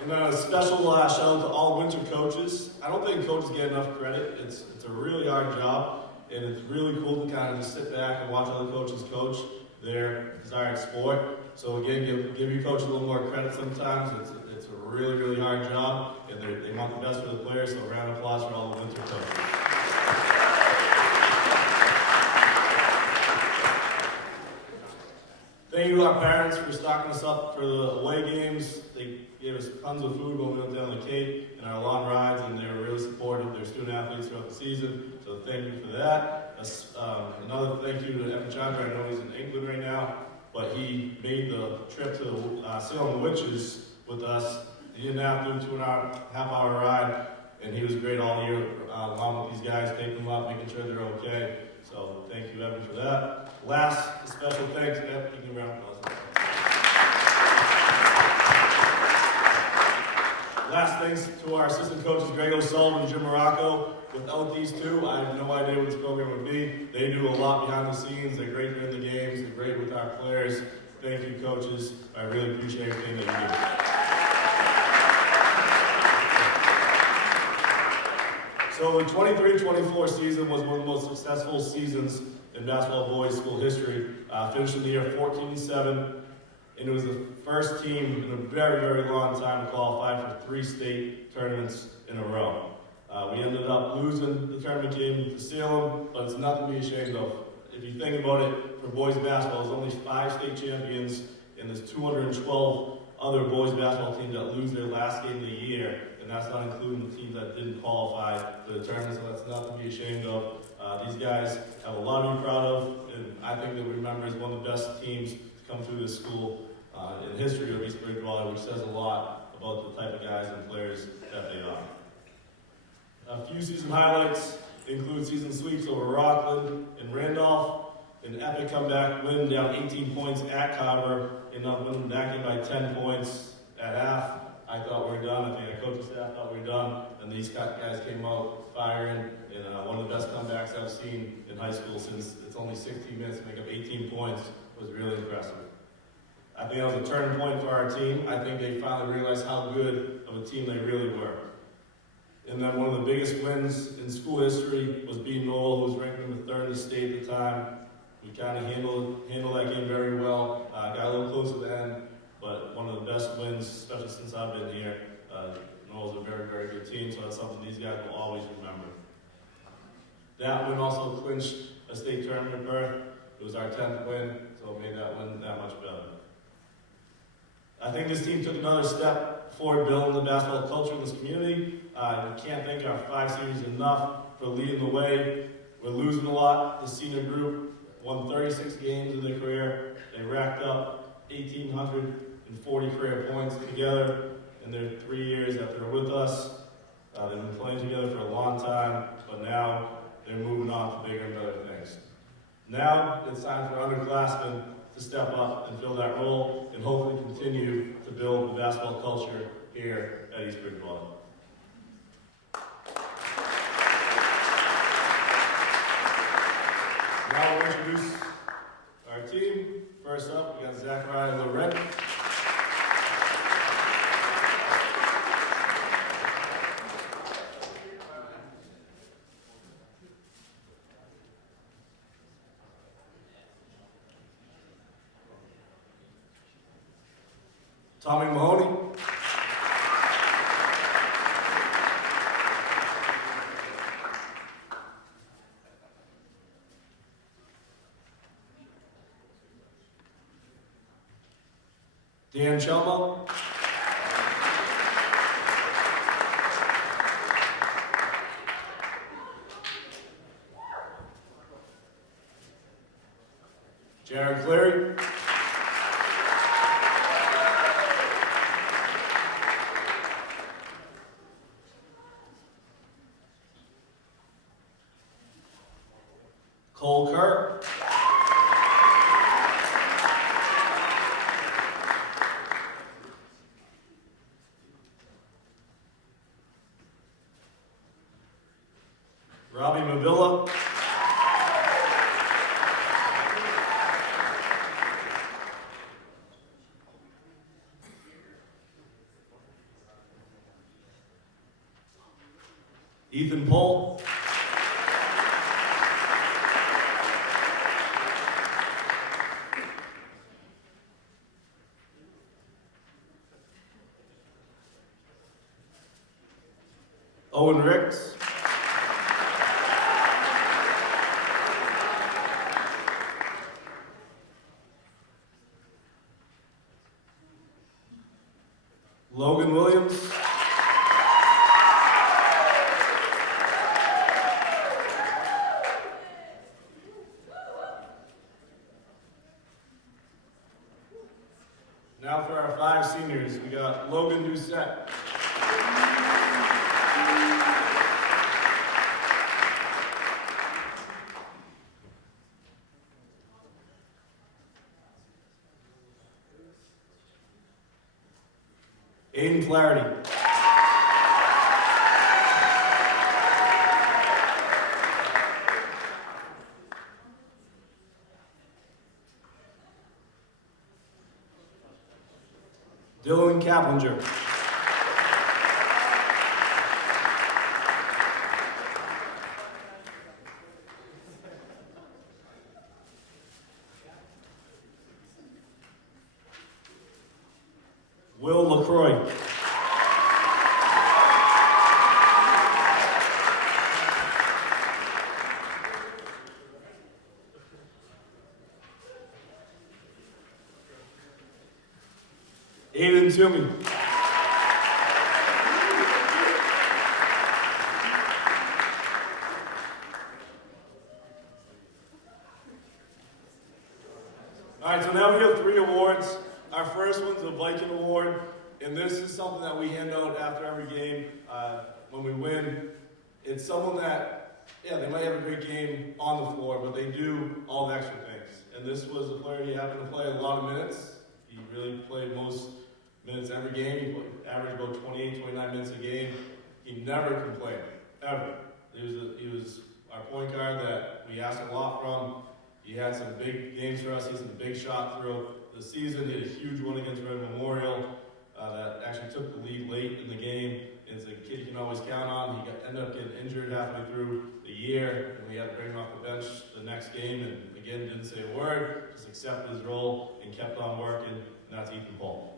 And then a special shout out to all winter coaches. I don't think coaches get enough credit. It's a really hard job, and it's really cool to kind of just sit back and watch other coaches coach their desired sport. So again, give your coach a little more credit sometimes. It's a really, really hard job, and they want the best for the players, so a round of applause for all the winter coaches. Thank you to our parents for stocking us up for the away games. They gave us tons of food when we went down the Cape and our long rides, and they were really supportive of their student athletes throughout the season. So thank you for that. Another thank you to Evan Chandra. I know he's in England right now. but he made the trip to Salem Witches with us. He didn't have to do a 2.5-hour ride, and he was great all year, along with these guys, taking them up, making sure they're okay. So thank you, Evan, for that. Last, a special thanks, Evan, you can round of applause. Last thanks to our assistant coaches, Greg O'Sullivan and Jim Morocco. Without these two, I have no idea what this program would be. They do a lot behind the scenes. They're great during the games. They're great with our players. Thank you, coaches. I really appreciate everything that you do. So the 23-24 season was one of the most successful seasons in basketball boys school history. Finishing the year 14-7. And it was the first team in a very, very long time to qualify for 3 state tournaments in a row. We ended up losing the tournament game to Salem, but it's nothing to be ashamed of. If you think about it, for boys basketball, there's only 5 state champions, and there's 212 other boys basketball teams that lose their last game of the year, and that's not including the teams that didn't qualify for the tournament, so that's nothing to be ashamed of. These guys have a lot to be proud of, and I think that we remember as one of the best teams to come through this school in history of East Bridgewater, which says a lot about the type of guys and players that they are. A few season highlights include season sweeps over Rockland and Randolph, an epic comeback win down 18 points at Carver, and up winning that game by 10 points at half. I thought we were done. I think our coaching staff thought we were done, and these guys came out firing, and one of the best comebacks I've seen in high school since it's only 16 minutes to make up 18 points. Was really impressive. I think that was a turning point for our team. I think they finally realized how good of a team they really were. And then one of the biggest wins in school history was beating Noel, who was ranked number 3rd in the state at the time. We kind of handled that game very well. Got a little close at the end, but one of the best wins, especially since I've been here. Noel's a very, very good team, so that's something these guys will always remember. That win also clinched a state tournament berth. It was our 10th win, so it made that win that much better. I think this team took another step forward building the basketball culture in this community. We can't thank our 5 seniors enough for leading the way. We're losing a lot. The senior group won 36 games in their career. They racked up 1,840 career points together in their 3 years that they're with us. They've been playing together for a long time, but now they're moving on to bigger and better things. Now it's time for underclassmen to step up and fill that role and hopefully continue to build the basketball culture here at East Bridgewater. Now we'll introduce our team. First up, we got Zachariah Loren. Tommy Mahoney. Dan Chelmo. Jared Cleary. Cole Kerr. Robbie Mavilla. Ethan Pohl. Owen Ricks. Logan Williams. a new set. Aiden Flaherty. Dylan Kaplinger. Will LaCroix. Aiden Toomey. All right, so now we have 3 awards. Our first one's a Viking Award, and this is something that we hand out after every game when we win. It's someone that, yeah, they might have a great game on the floor, but they do all the extra things. And this was a player who happened to play a lot of minutes. He really played most minutes every game. He averaged about 28, 29 minutes a game. He never complained, ever. He was our point guard that we asked a lot from. He had some big games for us. He had some big shots throughout the season. He had a huge one against Red Memorial that actually took the lead late in the game. It's a kid you can always count on. He ended up getting injured halfway through the year, and we had to bring him off the bench the next game, and again, didn't say a word, just accepted his role and kept on working, and that's Ethan Paul.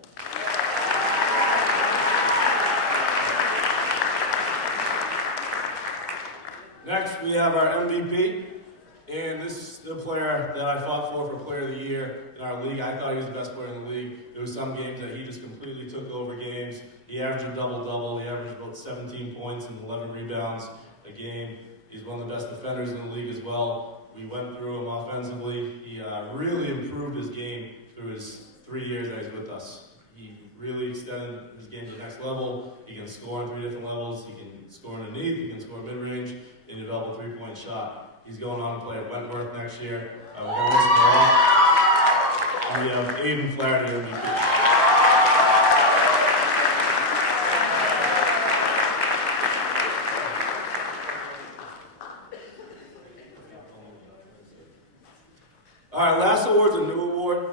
Next, we have our MVP, and this is the player that I fought for Player of the Year in our league. I thought he was the best player in the league. There was some games that he just completely took over games. He averaged a double-double. He averaged about 17 points and 11 rebounds a game. He's one of the best defenders in the league as well. We went through him offensively. He really improved his game through his 3 years that he's with us. He really extended his game to the next level. He can score on 3 different levels. He can score underneath. He can score mid-range and develop a 3-point shot. He's going on to play at Wentworth next year. We're going to listen a lot. And we have Aiden Flaherty MVP. All right, last award's a new award,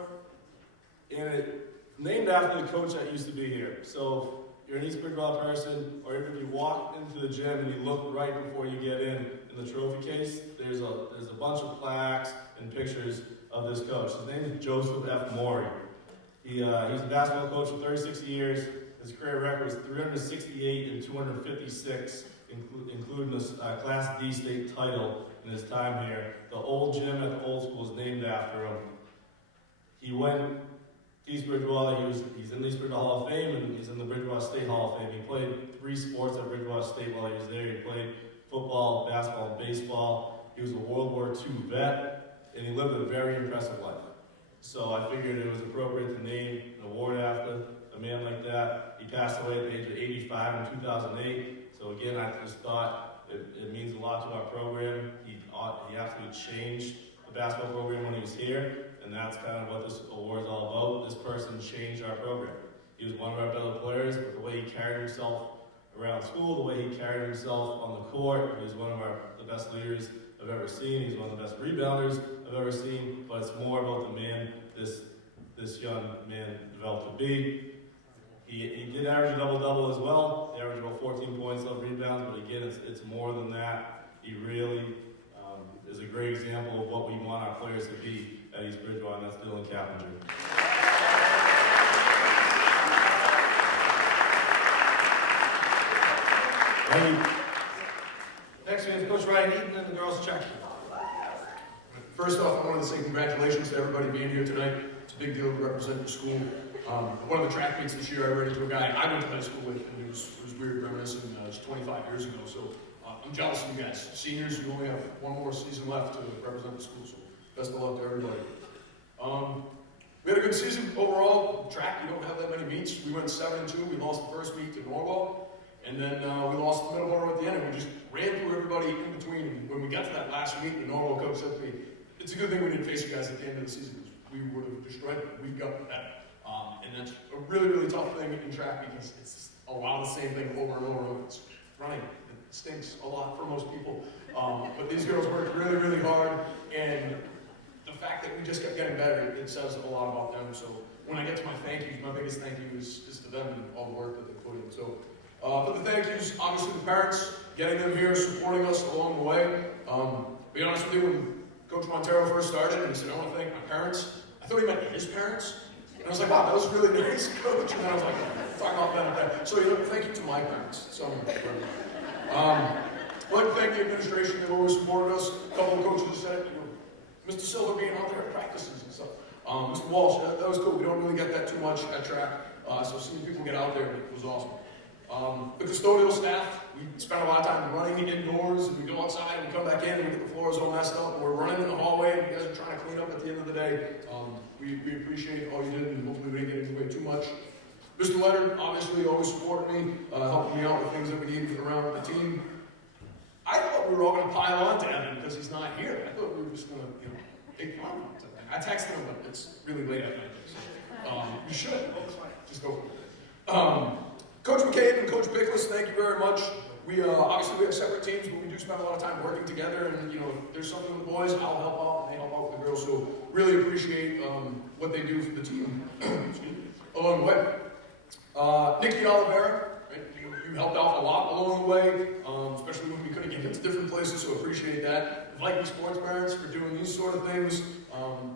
and it's named after the coach that used to be here. So if you're an East Bridgewater person, or even if you walk into the gym and you look right before you get in the trophy case, there's a bunch of plaques and pictures of this coach. His name is Joseph F. Morey. He's a basketball coach for 36 years. His career record is 368 and 256, including this Class D state title in his time here. The old gym at the old school is named after him. He went to East Bridgewater. He's in the East Bridgewater Hall of Fame, and he's in the Bridgewater State Hall of Fame. He played 3 sports at Bridgewater State while he was there. He played football, basketball, and baseball. He was a World War II vet, and he lived a very impressive life. So I figured it was appropriate to name an award after a man like that. He passed away at the age of 85 in 2008. So again, I just thought it means a lot to our program. He absolutely changed the basketball program when he was here, and that's kind of what this award is all about. This person changed our program. He was one of our better players, but the way he carried himself around school, the way he carried himself on the court, he was one of the best leaders I've ever seen. He's one of the best rebounders I've ever seen, but it's more about the man this young man developed to be. He did average a double-double as well. He averaged about 14 points, 11 rebounds, but again, it's more than that. He really is a great example of what we want our players to be at East Bridgewater, and that's Dylan Kaplinger. Thank you. Next, we have Coach Ryan Eaton and the girls check. First off, I wanted to say congratulations to everybody being here tonight. It's a big deal to represent your school. One of the track meets this year, I ran into a guy I went to high school with, and it was weird reminiscing. It was 25 years ago, so I'm jealous of you guys. Seniors, you only have one more season left to represent the school, so best of luck to everybody. We had a good season overall. Track, you don't have that many meets. We went 7-2. We lost the first meet to Norwell. And then we lost the Middleborough at the end, and we just ran through everybody in between. And when we got to that last meet, the Norwell coach said to me, it's a good thing we didn't face you guys at the end of the season, because we would have destroyed them. We got that. And that's a really, really tough thing in track, because it's a lot of the same thing over and over and over. It's running. It stinks a lot for most people. But these girls worked really, really hard, and the fact that we just kept getting better, it says a lot about them. So when I get to my thank yous, my biggest thank you is to them and all the work that they put in. So for the thank yous, obviously the parents, getting them here, supporting us along the way. To be honest with you, when Coach Montero first started, and he said, I want to thank my parents, I thought he meant his parents. And I was like, wow, that was really nice, Coach. And then I was like, talking about them and that. So thank you to my parents. So I'd like to thank the administration. They've always supported us. A couple of coaches have said it. Mr. Silver being out there at practices and stuff. Mr. Walsh, that was cool. We don't really get that too much at track. So seeing people get out there was awesome. The custodial staff, we spend a lot of time running indoors, and we go outside and we come back in and we get the floors all messed up. We're running in the hallway and you guys are trying to clean up at the end of the day. We appreciate all you did, and hopefully we didn't get in the way too much. Mr. Leonard, obviously always supporting me, helping me out with things that we need around the team. I thought we were all going to pile on to Evan because he's not here. I thought we were just going to, take fun of him. I texted him, but it's really late at night. So, you should. Just go for it. Coach McCabe and Coach Bickless, thank you very much. We obviously we have separate teams, but we do spend a lot of time working together. And if there's something with the boys, I'll help out, and they help out with the girls. So really appreciate what they do for the team along the way. Nikki Oliveira, right? You helped out a lot along the way, especially when we couldn't get into different places. So appreciate that. The Viking sports parents for doing these sort of things.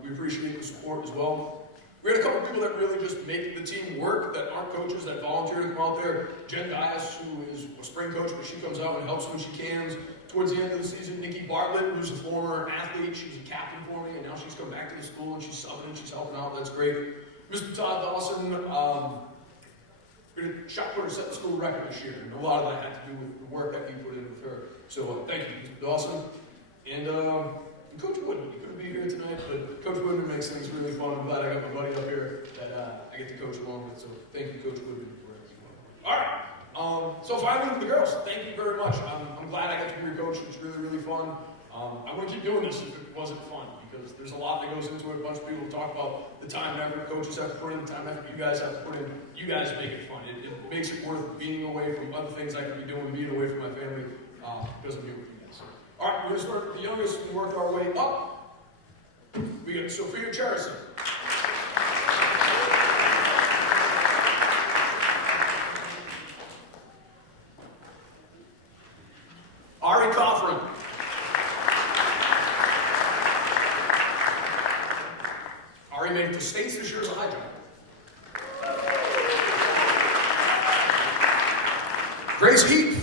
We appreciate the support as well. We had a couple of people that really just make the team work, that aren't coaches, that volunteer to come out there. Jen Dias, who is a spring coach, but she comes out and helps when she can. Towards the end of the season, Nikki Bartlett, who's a former athlete, she's a captain for me, and now she's come back to the school and she's subbing and she's helping out. That's great. Mr. Todd Dawson, we did a shot putter set the school record this year, and a lot of that had to do with the work that we put in with her. So thank you, Mr. Dawson. And Coach Woodman, he couldn't be here tonight, but Coach Woodman makes things really fun. I'm glad I got my buddy up here that I get to coach along with. So thank you, Coach Woodman, for it as well. All right. So finally, the girls, thank you very much. I'm glad I got to be your coach. It's really, really fun. I wouldn't keep doing this if it wasn't fun, because there's a lot that goes into it. A bunch of people talk about the time and effort coaches have to put in, the time and effort you guys have to put in. You guys make it fun. It makes it worth being away from other things I could be doing, being away from my family, because I'm here with you guys. So, all right, we're going to start with the youngest and work our way up. We got Sophia Cherison. Ari Coffrin. Ari made it to states this year as a high jumper. Grace Heath.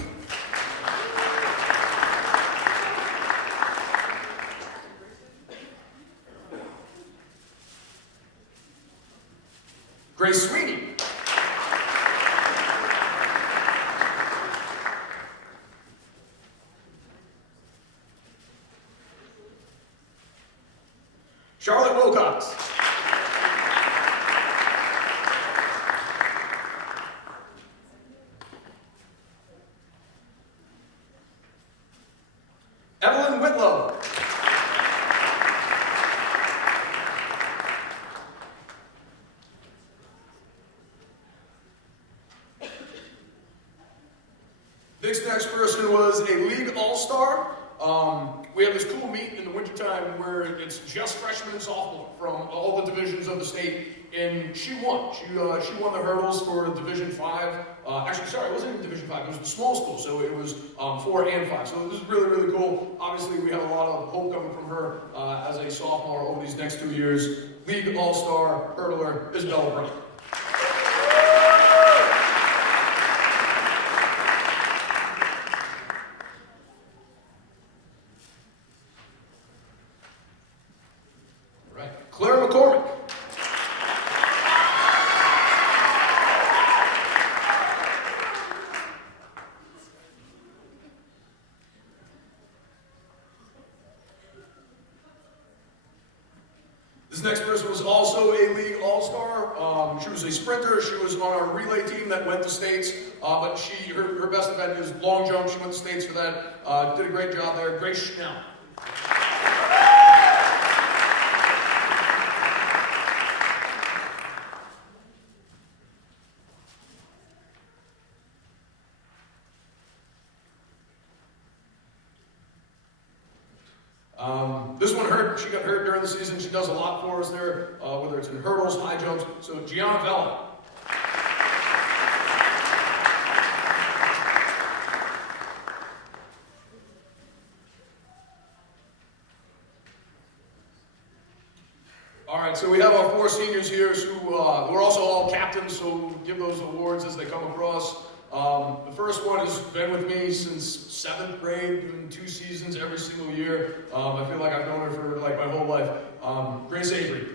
Grace Sweeney. Charlotte Wilcox. Evelyn Whitlow. This next person was a league all-star. We have this cool meet in the wintertime where it's just freshmen and sophomore from all the divisions of the state, and she won. She won the hurdles for Division 5. Actually, sorry, it wasn't even Division 5. It was the small school, so it was 4 and 5. So this is really, really cool. Obviously, we have a lot of hope coming from her as a sophomore over these next 2 years. League all-star hurdler Isabella Brown. Claire McCormick. This next person was also a league all-star. She was a sprinter. She was on our relay team that went to states, but her best event is long jump. She went to states for that. Did a great job there. Grace Schnell. This one hurt. She got hurt during the season. She does a lot for us there, whether it's in hurdles, high jumps. So Gianna Vella. All right, so we have our 4 seniors here who are also all captains, so we'll give those awards as they come across. The first one has been with me since 7th grade, doing 2 seasons every single year. I feel like I've known her for like my whole life. Grace Avery.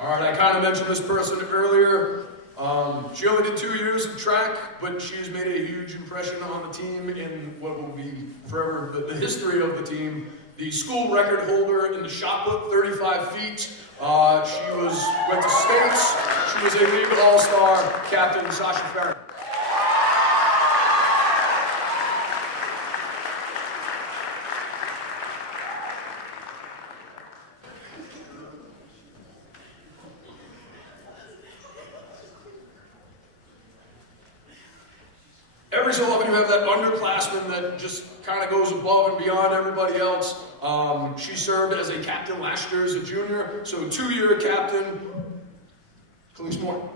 All right, I kind of mentioned this person earlier. She only did 2 years of track, but she's made a huge impression on the team in what will be forever the history of the team. The school record holder in the shot put, 35 feet. She went to states. She was a league all-star, Captain Sasha Farron. Every so often you have that underclassman that just kind of goes above and beyond everybody else. She served as a captain last year as a junior, so 2-year captain, Khalees Moore.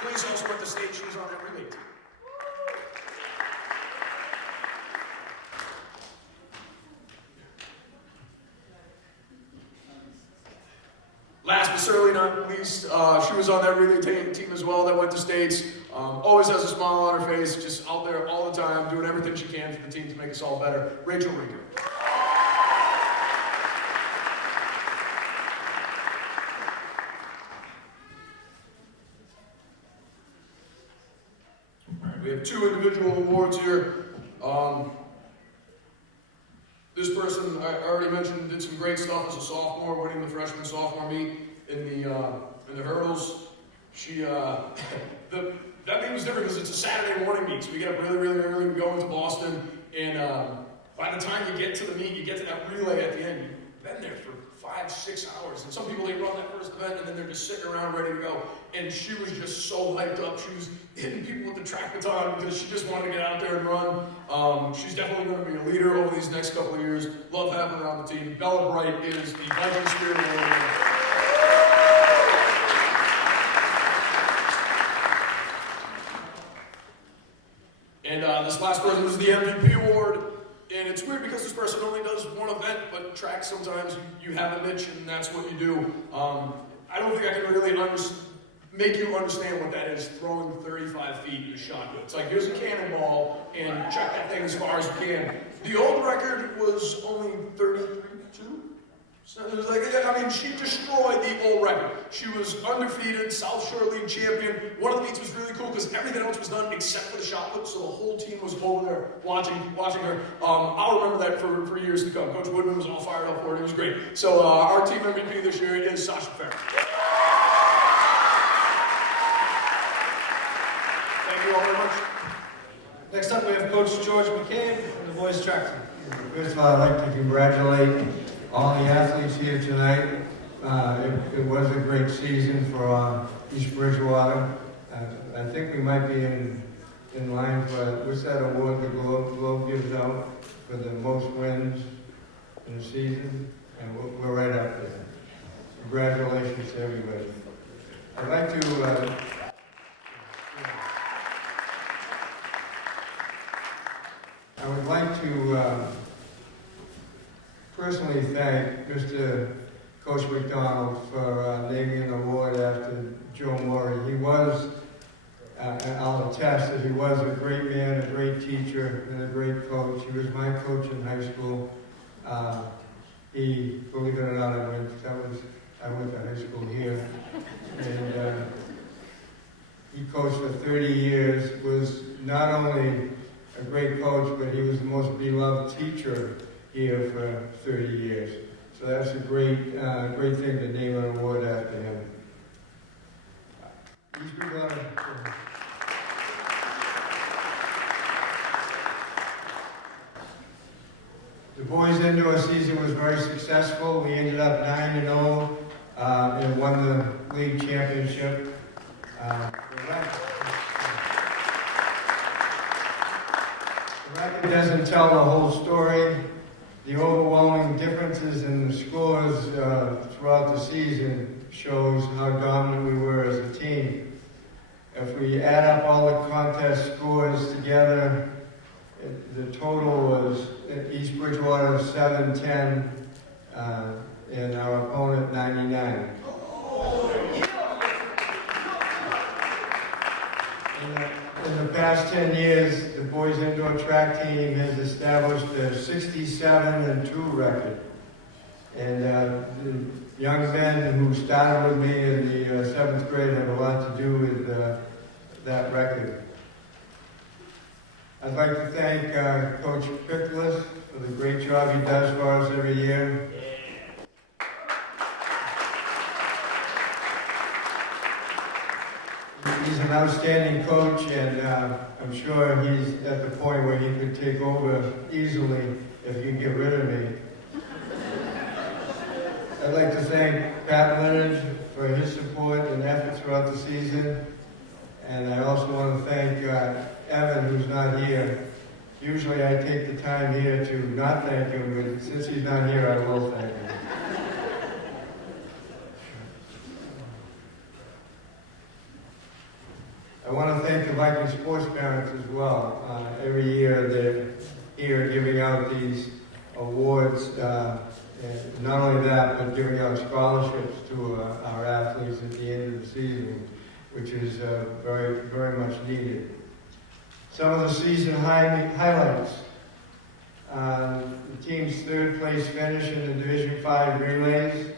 Khalees also went to state. She was on that relay team. Last but certainly not least, she was on that relay team as well that went to states. Always has a smile on her face, just out there all the time, doing everything she can for the team to make us all better. Rachel Rinker. We have 2 individual awards here. This person, I already mentioned, did some great stuff as a sophomore, winning the freshman-sophomore meet in the hurdles. She, that meet was different because it's a Saturday morning meet, so we get up really, really early. We go into Boston, and by the time you get to the meet, you get to that relay at the end. You've been there for 5-6 hours, and some people, they run that first event, and then they're just sitting around ready to go. And she was just so hyped up. She was hitting people with the track baton because she just wanted to get out there and run. She's definitely going to be a leader over these next couple of years. Love having her on the team. Bella Bright is the Viking Spirit Award. And this last person is the MVP award. And it's weird because this person only does one event, but track sometimes you have a niche and that's what you do. I don't think I can really make you understand what that is, throwing 35 feet in a shot put. It's like, here's a cannonball and check that thing as far as you can. The old record was only 33-2. So it was like, I mean, she destroyed the old record. She was undefeated, South Shore League champion. One of the meets was really cool because everything else was done except for the shot put, so the whole team was over there watching her. I'll remember that for years to come. Coach Woodman was all fired up for it. It was great. So our team MVP this year is Sasha Farron. Thank you all very much. Next up, we have Coach George McCabe from the boys track team. First of all, I'd like to congratulate all the athletes here tonight. It was a great season for East Bridgewater. I think we might be in line for, what's that award the Globe gives out for the most wins in the season? And we're right up there. Congratulations to everybody. I'd like to I would like to personally thank Mr. Coach McDonald for naming an award after Joe Murray. He was, I'll attest that he was a great man, a great teacher, and a great coach. He was my coach in high school. He, believe it or not, I went to high school here, and he coached for 30 years, was not only a great coach, but he was the most beloved teacher here for 30 years. So that's a great thing to name an award after him. The boys' indoor season was very successful. We ended up 9-0 and won the league championship. The record doesn't tell the whole story. The overwhelming differences in the scores throughout the season shows how dominant we were as a team. If we add up all the contest scores together, the total was East Bridgewater 7-10 and our opponent 99. In the past 10 years, the boys indoor track team has established a 67-2 record. And the young men who started with me in the 7th grade have a lot to do with that record. I'd like to thank Coach Pickles for the great job he does for us every year. He's an outstanding coach, and I'm sure he's at the point where he could take over easily if he could get rid of me. I'd like to thank Pat Leonard for his support and effort throughout the season. And I also want to thank Evan, who's not here. Usually I take the time here to not thank him, but since he's not here, I will thank him. I want to thank the Viking sports parents as well. Every year they're here giving out these awards. And not only that, but giving out scholarships to our athletes at the end of the season, which is very, very much needed. Some of the season highlights. The team's 3rd place finish in the Division 5 relays.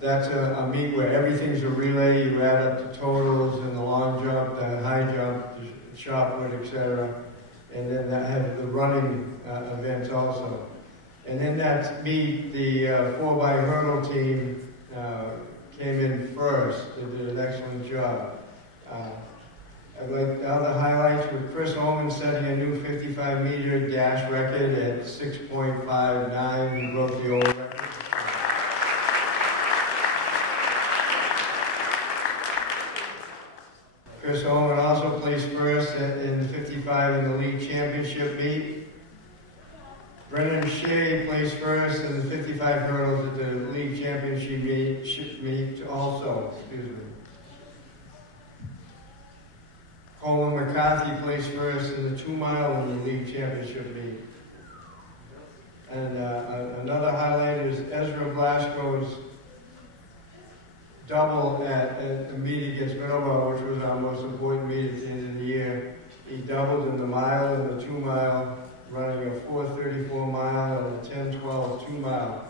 That's a meet where everything's a relay. You add up the totals and the long jump, the high jump, the shot put, etc. And then that has the running events also. And in that meet, the 4x hurdle team came in first. They did an excellent job. I'd like other highlights with Chris Oman setting a new 55-meter dash record at 6.59. He broke the old record. Chris Oman also placed first in 55 in the league championship meet. Brennan Shea placed first in the 55 hurdles at the league championship meet also. Colin McCarthy placed first in the 2-mile in the league championship meet. And another highlight is Ezra Blasco's double at the meet against Middleborough, which was our most important meet at the end of the year. He doubled in the mile and the 2-mile, running a 4:34 mile and a 10:12 2-mile,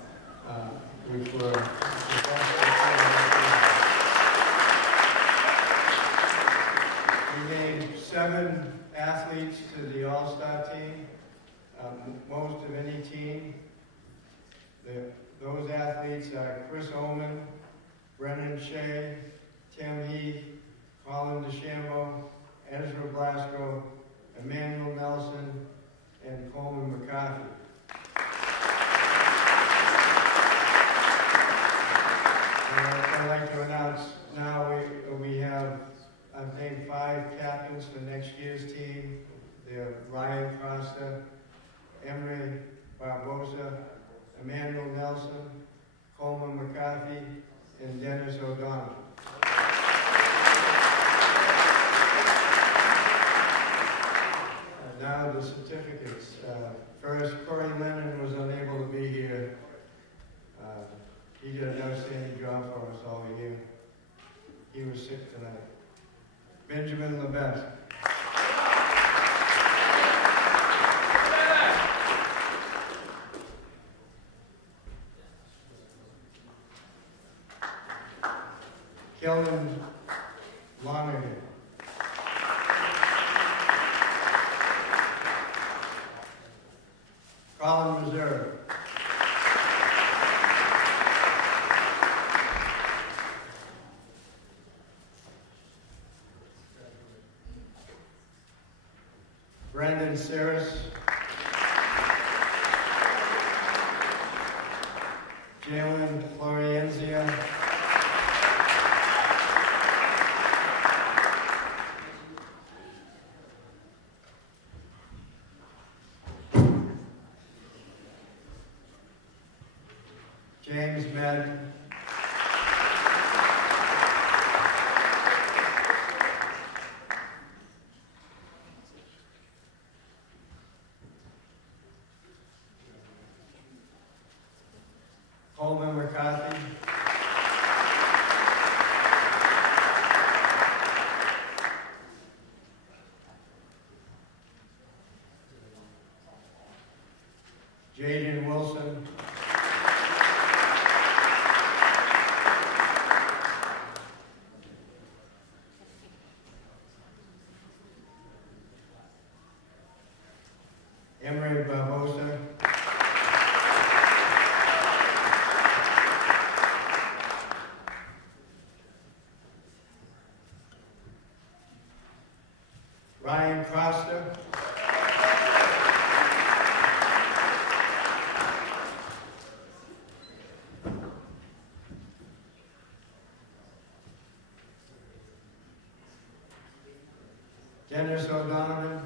which were we named 7 athletes to the All-Star team, most of any team. Those athletes are Chris Oman, Brennan Shea, Tim Heath, Colin DeChambeau, Ezra Blasco, Emmanuel Nelson, and Coleman McCarthy. I'd like to announce now we have, I've named 5 captains for next year's team. They're Ryan Costa, Emery Barbosa, Emmanuel Nelson, Coleman McCarthy, and Dennis O'Donnell. Now the certificates. First, Corey Lennon was unable to be here. He did an outstanding job for us all year. He was sick tonight. Benjamin Lebesque. Kelvin Lonergan. Colin Missouri. Brandon Saris. Jalen Florienzia. James Madden. Coleman McCarthy. Jaden Wilson. Emery Barbosa. Ryan Costa. Dennis O'Donovan.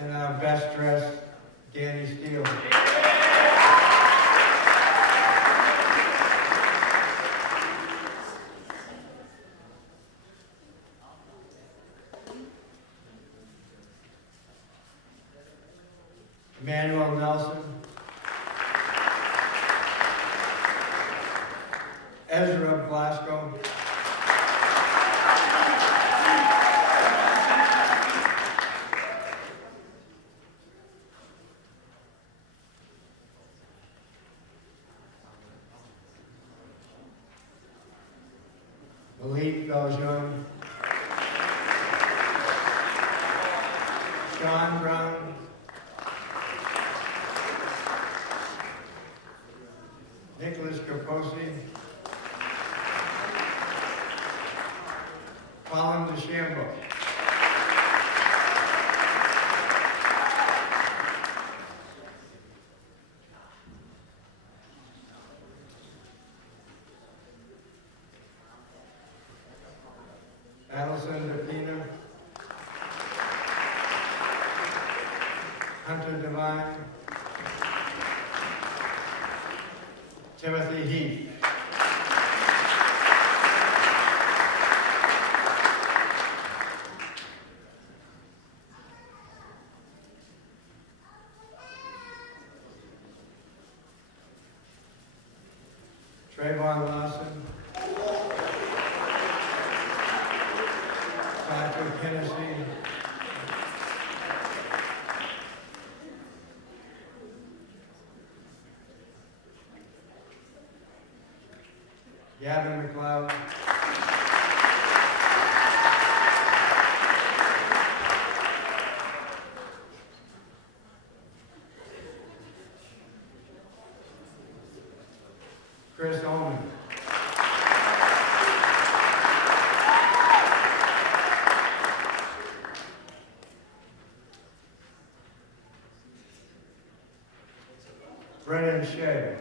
And our best dressed, Danny Steele. Emmanuel Nelson. Ezra Blasco. Malik Belgian. Sean Brown. Nicholas Caposi. Colin DeChambeau. Allison DePina. Hunter Devine. Timothy Heath. Trayvon Lawson. Patrick Hennessy. Gavin McLeod. Chris Oman. Brennan Shea.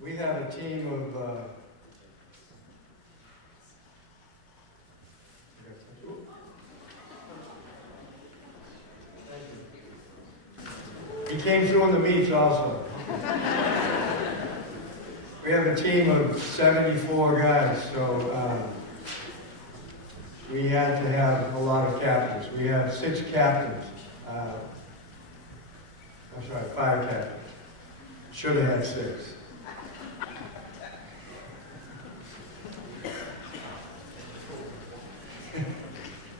We have a team of he came through in the meets also. We have a team of 74 guys, so we had to have a lot of captains. We have 6 captains. I'm sorry, 5 captains. Should have had 6.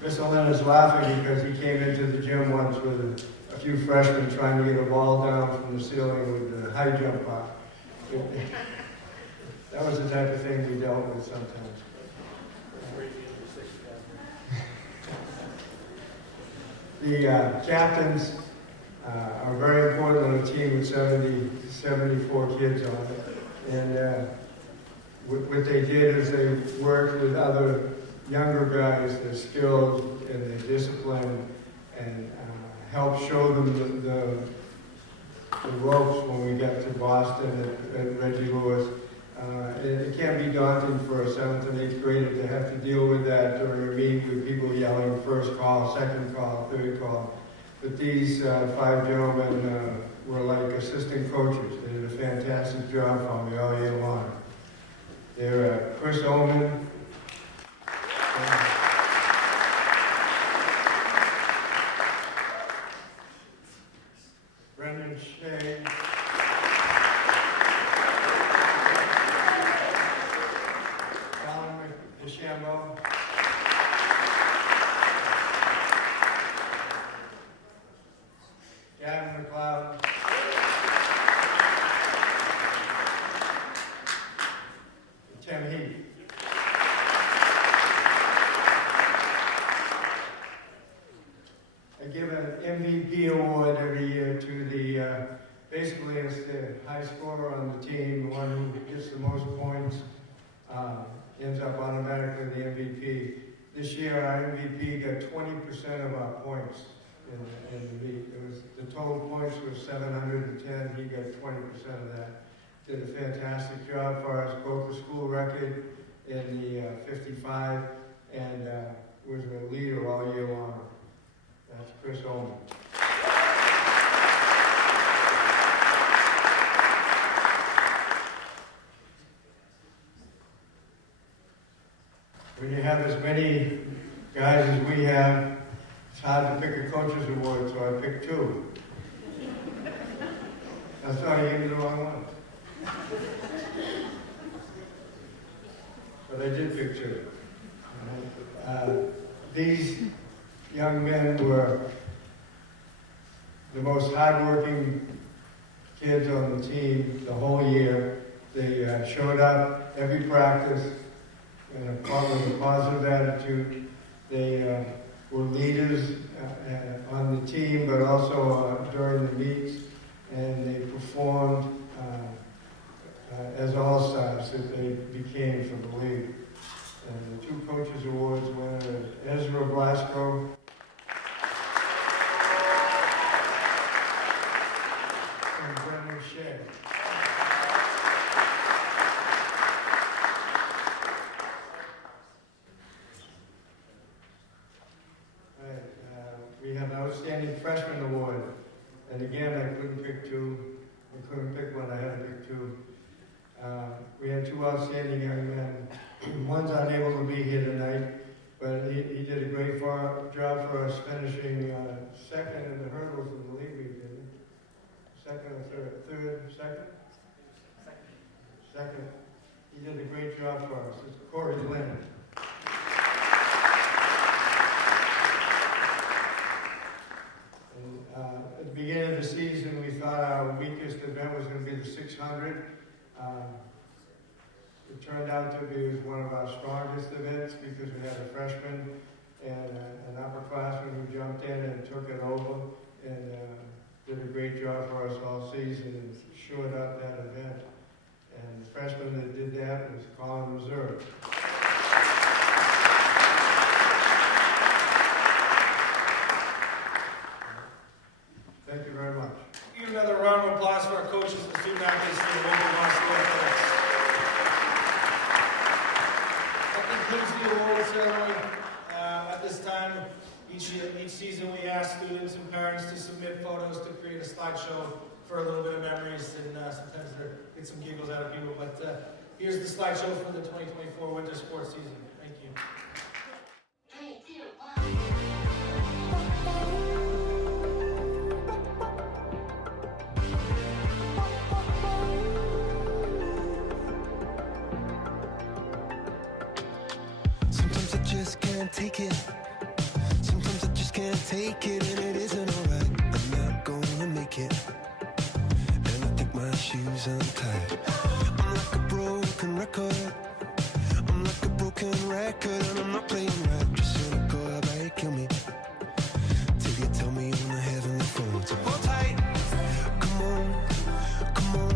Mr. Leonard's laughing because he came into the gym once with a few freshmen trying to get a ball down from the ceiling with the high jump pop. That was the type of thing we dealt with sometimes. The captains are very important on a team with 74 kids on it. And what they did is they worked with other younger guys, their skills and their discipline, and helped show them the ropes when we got to Boston at Reggie Lewis. It can be daunting for a 7th and 8th grader to have to deal with that during a meet with people yelling first call, second call, third call. But these 5 gentlemen were like assistant coaches. They did a fantastic job for me all year long. They're Chris Oman, Brendan Shea, Alan DeChambeau, Gavin McLeod, Tim Heath. I give an MVP award every year to the, basically it's the high scorer on the team, the one who gets the most points, ends up automatically the MVP. This year our MVP got 20% of our points in the meet. It was, the total points was 710, he got 20% of that. Did a fantastic job for us, broke the school record in the 55, and was a leader all year long. That's Chris Oman. When you have as many guys as we have, it's hard to pick a coach's award, so I picked 2. That's not even the wrong one. But I did pick 2. These young men were the most hardworking kids on the team the whole year. They showed up every practice with a positive attitude. They were leaders on the team, but also during the meets, and they performed as all-stars that they became for the league. And the 2 coaches' awards went to Ezra Blasco and Brendan Shea. We have an Outstanding Freshman Award. And again, I couldn't pick 2. I couldn't pick one, I had to pick 2. We had 2 outstanding young men. One's unable to be here tonight, but he did a great job for us, finishing second in the hurdles in the league meet, didn't he? Second or third? Third, second? Second. He did a great job for us. It's Corey Lynn. At the beginning of the season, we thought our weakest event was going to be the 600. It turned out to be one of our strongest events because we had a freshman and an upperclassman who jumped in and took it over and did a great job for us all season and shored up that event. And the freshman that did that was Colin Reserve. Thank you very much. Give another round of applause for our coaches and student athletes for the local Varsity athletics. That concludes the award ceremony. At this time, each season we ask students and parents to submit photos to create a slideshow for a little bit of memories, and sometimes they get some giggles out of people. But here's the slideshow for the 2024 winter sports season. Thank you. take it. Sometimes I just can't take it, and it isn't alright. I'm not gonna make it, and I think my shoes untied. I'm like a broken record. I'm like a broken record, and I'm not playing right. Just cynical, how about you kill me till you tell me on the heavenly phone. So hold tight, come on, come on.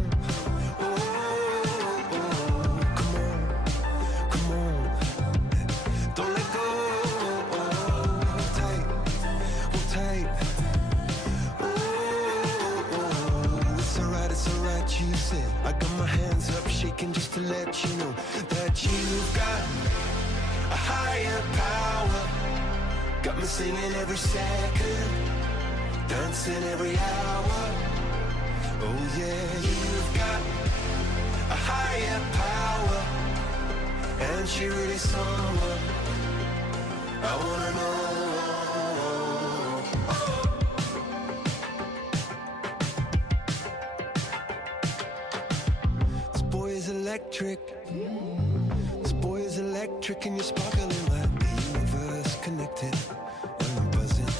I got my hands up shaking just to let you know that you've got a higher power. Got me singing every second, dancing every hour. Oh yeah, you've got a higher power, and she really someone I wanna know. Electric. This boy is electric, and you're sparkling like the universe connected. And I'm buzzing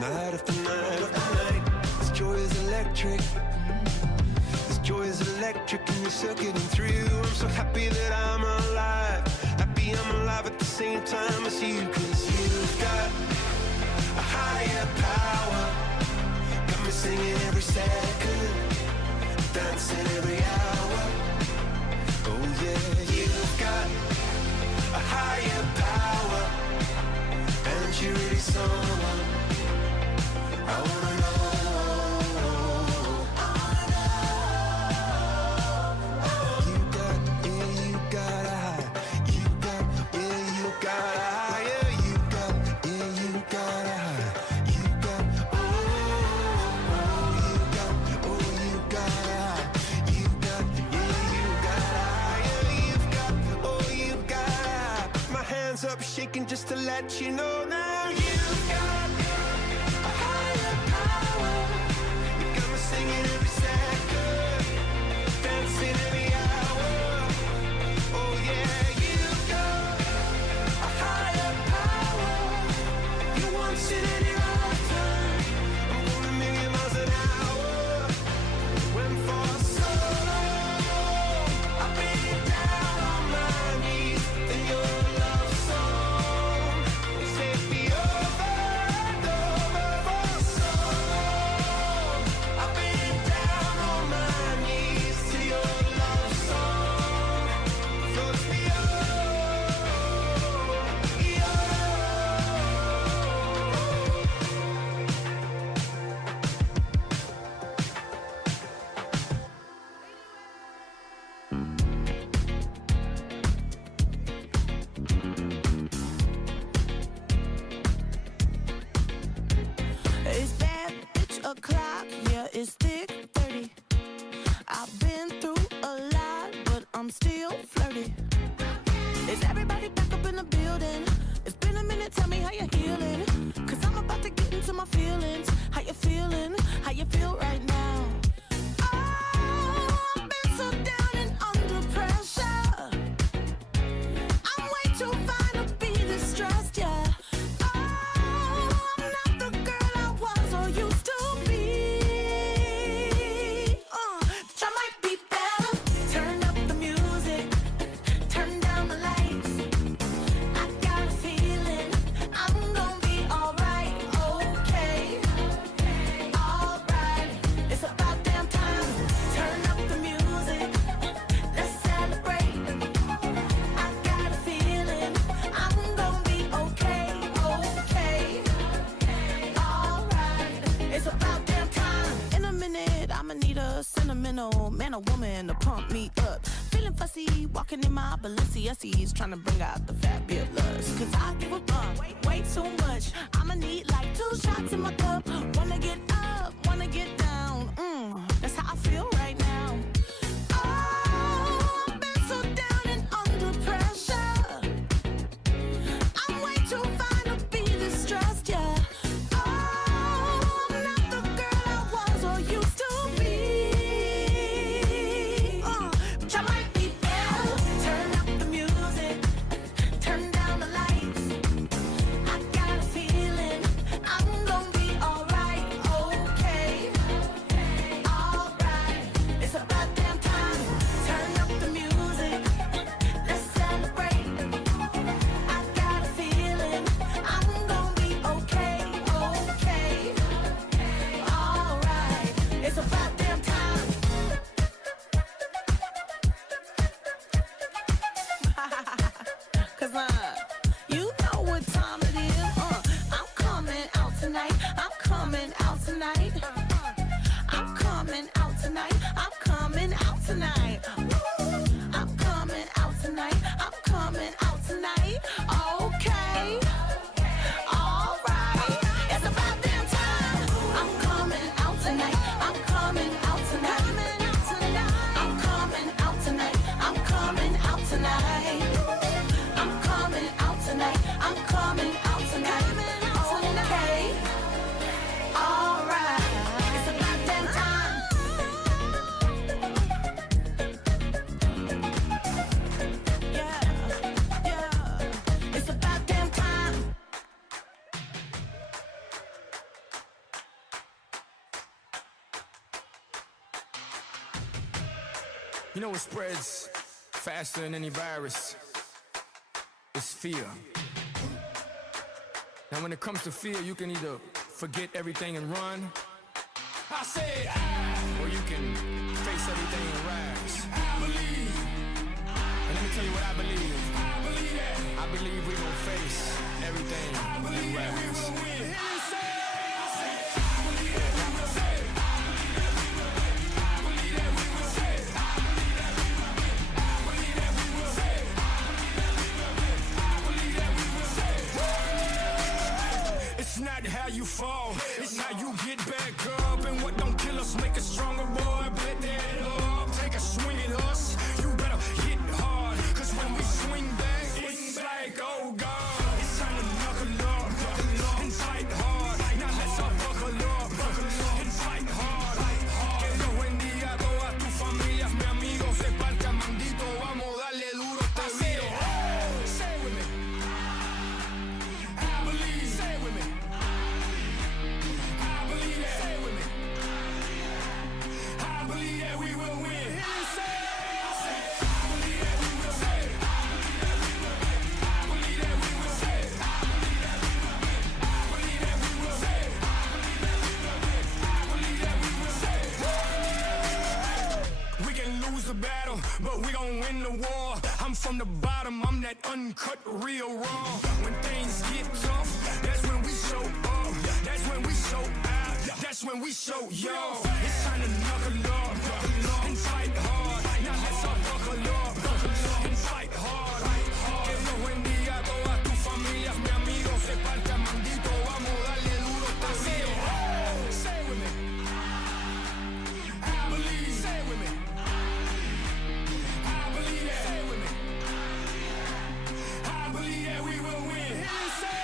night after night after night. This joy is electric. This joy is electric, and you're circuiting through. I'm so happy that I'm alive. Happy I'm alive at the same time as you, 'cause you've got a higher power. Got me singing every second, dancing every hour. Oh yeah, you've got a higher power, and you're really someone I wanna know. You got, yeah, you got a high. You got, yeah, you got a higher. You got, yeah, you got a high. You got, oh, you got, oh, you got a high. You got, yeah, you got a hands up shaking just to let you know now you've got a higher power. You got me singing every second, dancing every hour. Oh yeah, you've got a higher power. You want it in your lifetime. I'm going a million miles an hour. Went for so long, I've been down on my knees in your o'clock, yeah, it's thick 30. I've been through a lot, but I'm still flirty. Is everybody back up in the building? It's been a minute, tell me how you're healing. 'Cause I'm about to get into my feelings. How you feeling? How you feel right now? Oh, I've been so down and under pressure. I'm way too fine to be distressed, yeah. Man or woman to pump me up. Feeling fussy, walking in my Balenciennes, trying to bring out the fabulous. 'Cause I give a fuck way too much. I'ma need like 2 shots in my cup. Wanna get up, wanna get down. That's how I feel right now. Oh, I've been so down and under pressure. I'm way too fine to be distressed, yeah. 'cause you know what time it is. I'm coming out tonight. I'm coming out tonight. I'm coming out tonight. I'm coming out tonight. I'm coming out tonight. I'm coming out tonight. Okay. All right. It's about damn time. I'm coming out tonight. I'm coming out tonight. I'm coming out tonight. I'm coming out tonight. I'm coming out tonight. I'm coming out tonight. Okay. All right. It's about damn time. Yeah. It's about damn time. You know what spreads faster than any virus? It's fear. Now when it comes to fear, you can either forget everything and run, I said, or you can face everything and rise. I believe. And let me tell you what I believe. I believe that. I believe we gon' face everything and rise. We will win. It's not how you fall, it's how you get back up. And what don't kill us make us stronger, boy. Bet that up, take a swing at us. You better hit hard, 'cause when we swing back, it's like, oh God, it's time to knuckle up and fight hard. Now let's all buckle up and fight hard. Que Dios bendiga a toda tu familia, mi amigo, se parte mandito. Vamos a darle duro este video. Say with me. I believe, say with me. I believe that. Say with me. I believe that we will win. Say. I believe that we will say. I believe that we will say. I believe that we will say. I believe that we will say. We can lose the battle, but we gon' win the war. I'm from the bottom, I'm that uncut, real raw. When things get tough, that's when we show up. That's when we show out. That's when we show y'all. It's time to knuckle up and fight hard. Now let's all buckle up and fight hard. Que Dios bendiga a toda tu familia, mi amigo, se parte mandito. Vamos a darle duro este video. Say with me. I believe. Say with me. I believe that. Say with me. I believe that we will win. Say.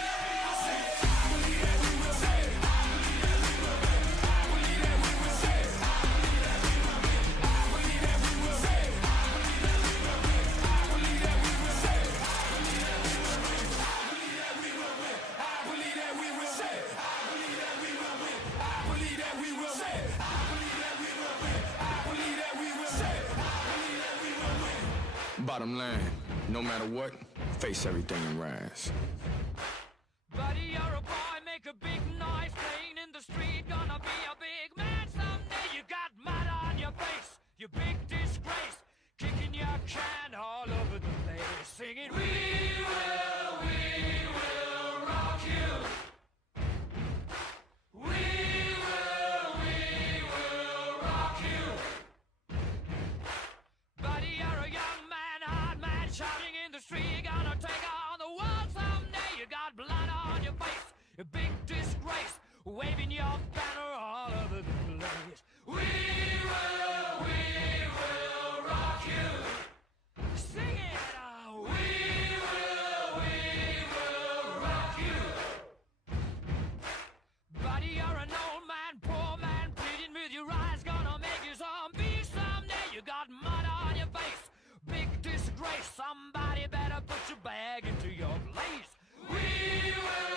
I believe that we will say. I believe that we will say. I believe that we will say. I believe that we will say. I believe that we will win. I believe that we will say. I believe that we will win. I believe that we will say. I believe that we will win. I believe that we will say. I believe that we will win. Bottom line, no matter what, face everything and rise. Buddy, you're a boy, make a big noise, playing in the street, gonna be a big man someday. You got mud on your face, you big disgrace, kicking your can all over the place, singing, we will rock you. We will rock you. Buddy, you're a young man, hard man, shouting in the street, you're gonna take on the world someday. You got blood on your face, a big disgrace, waving your banner all over the place. We will rock you. Sing it out. We will rock you. Buddy, you're an old man, poor man, pleading with your eyes, gonna make you zombie someday. You got mud on your face, big disgrace. Somebody better put your bag into your place. We will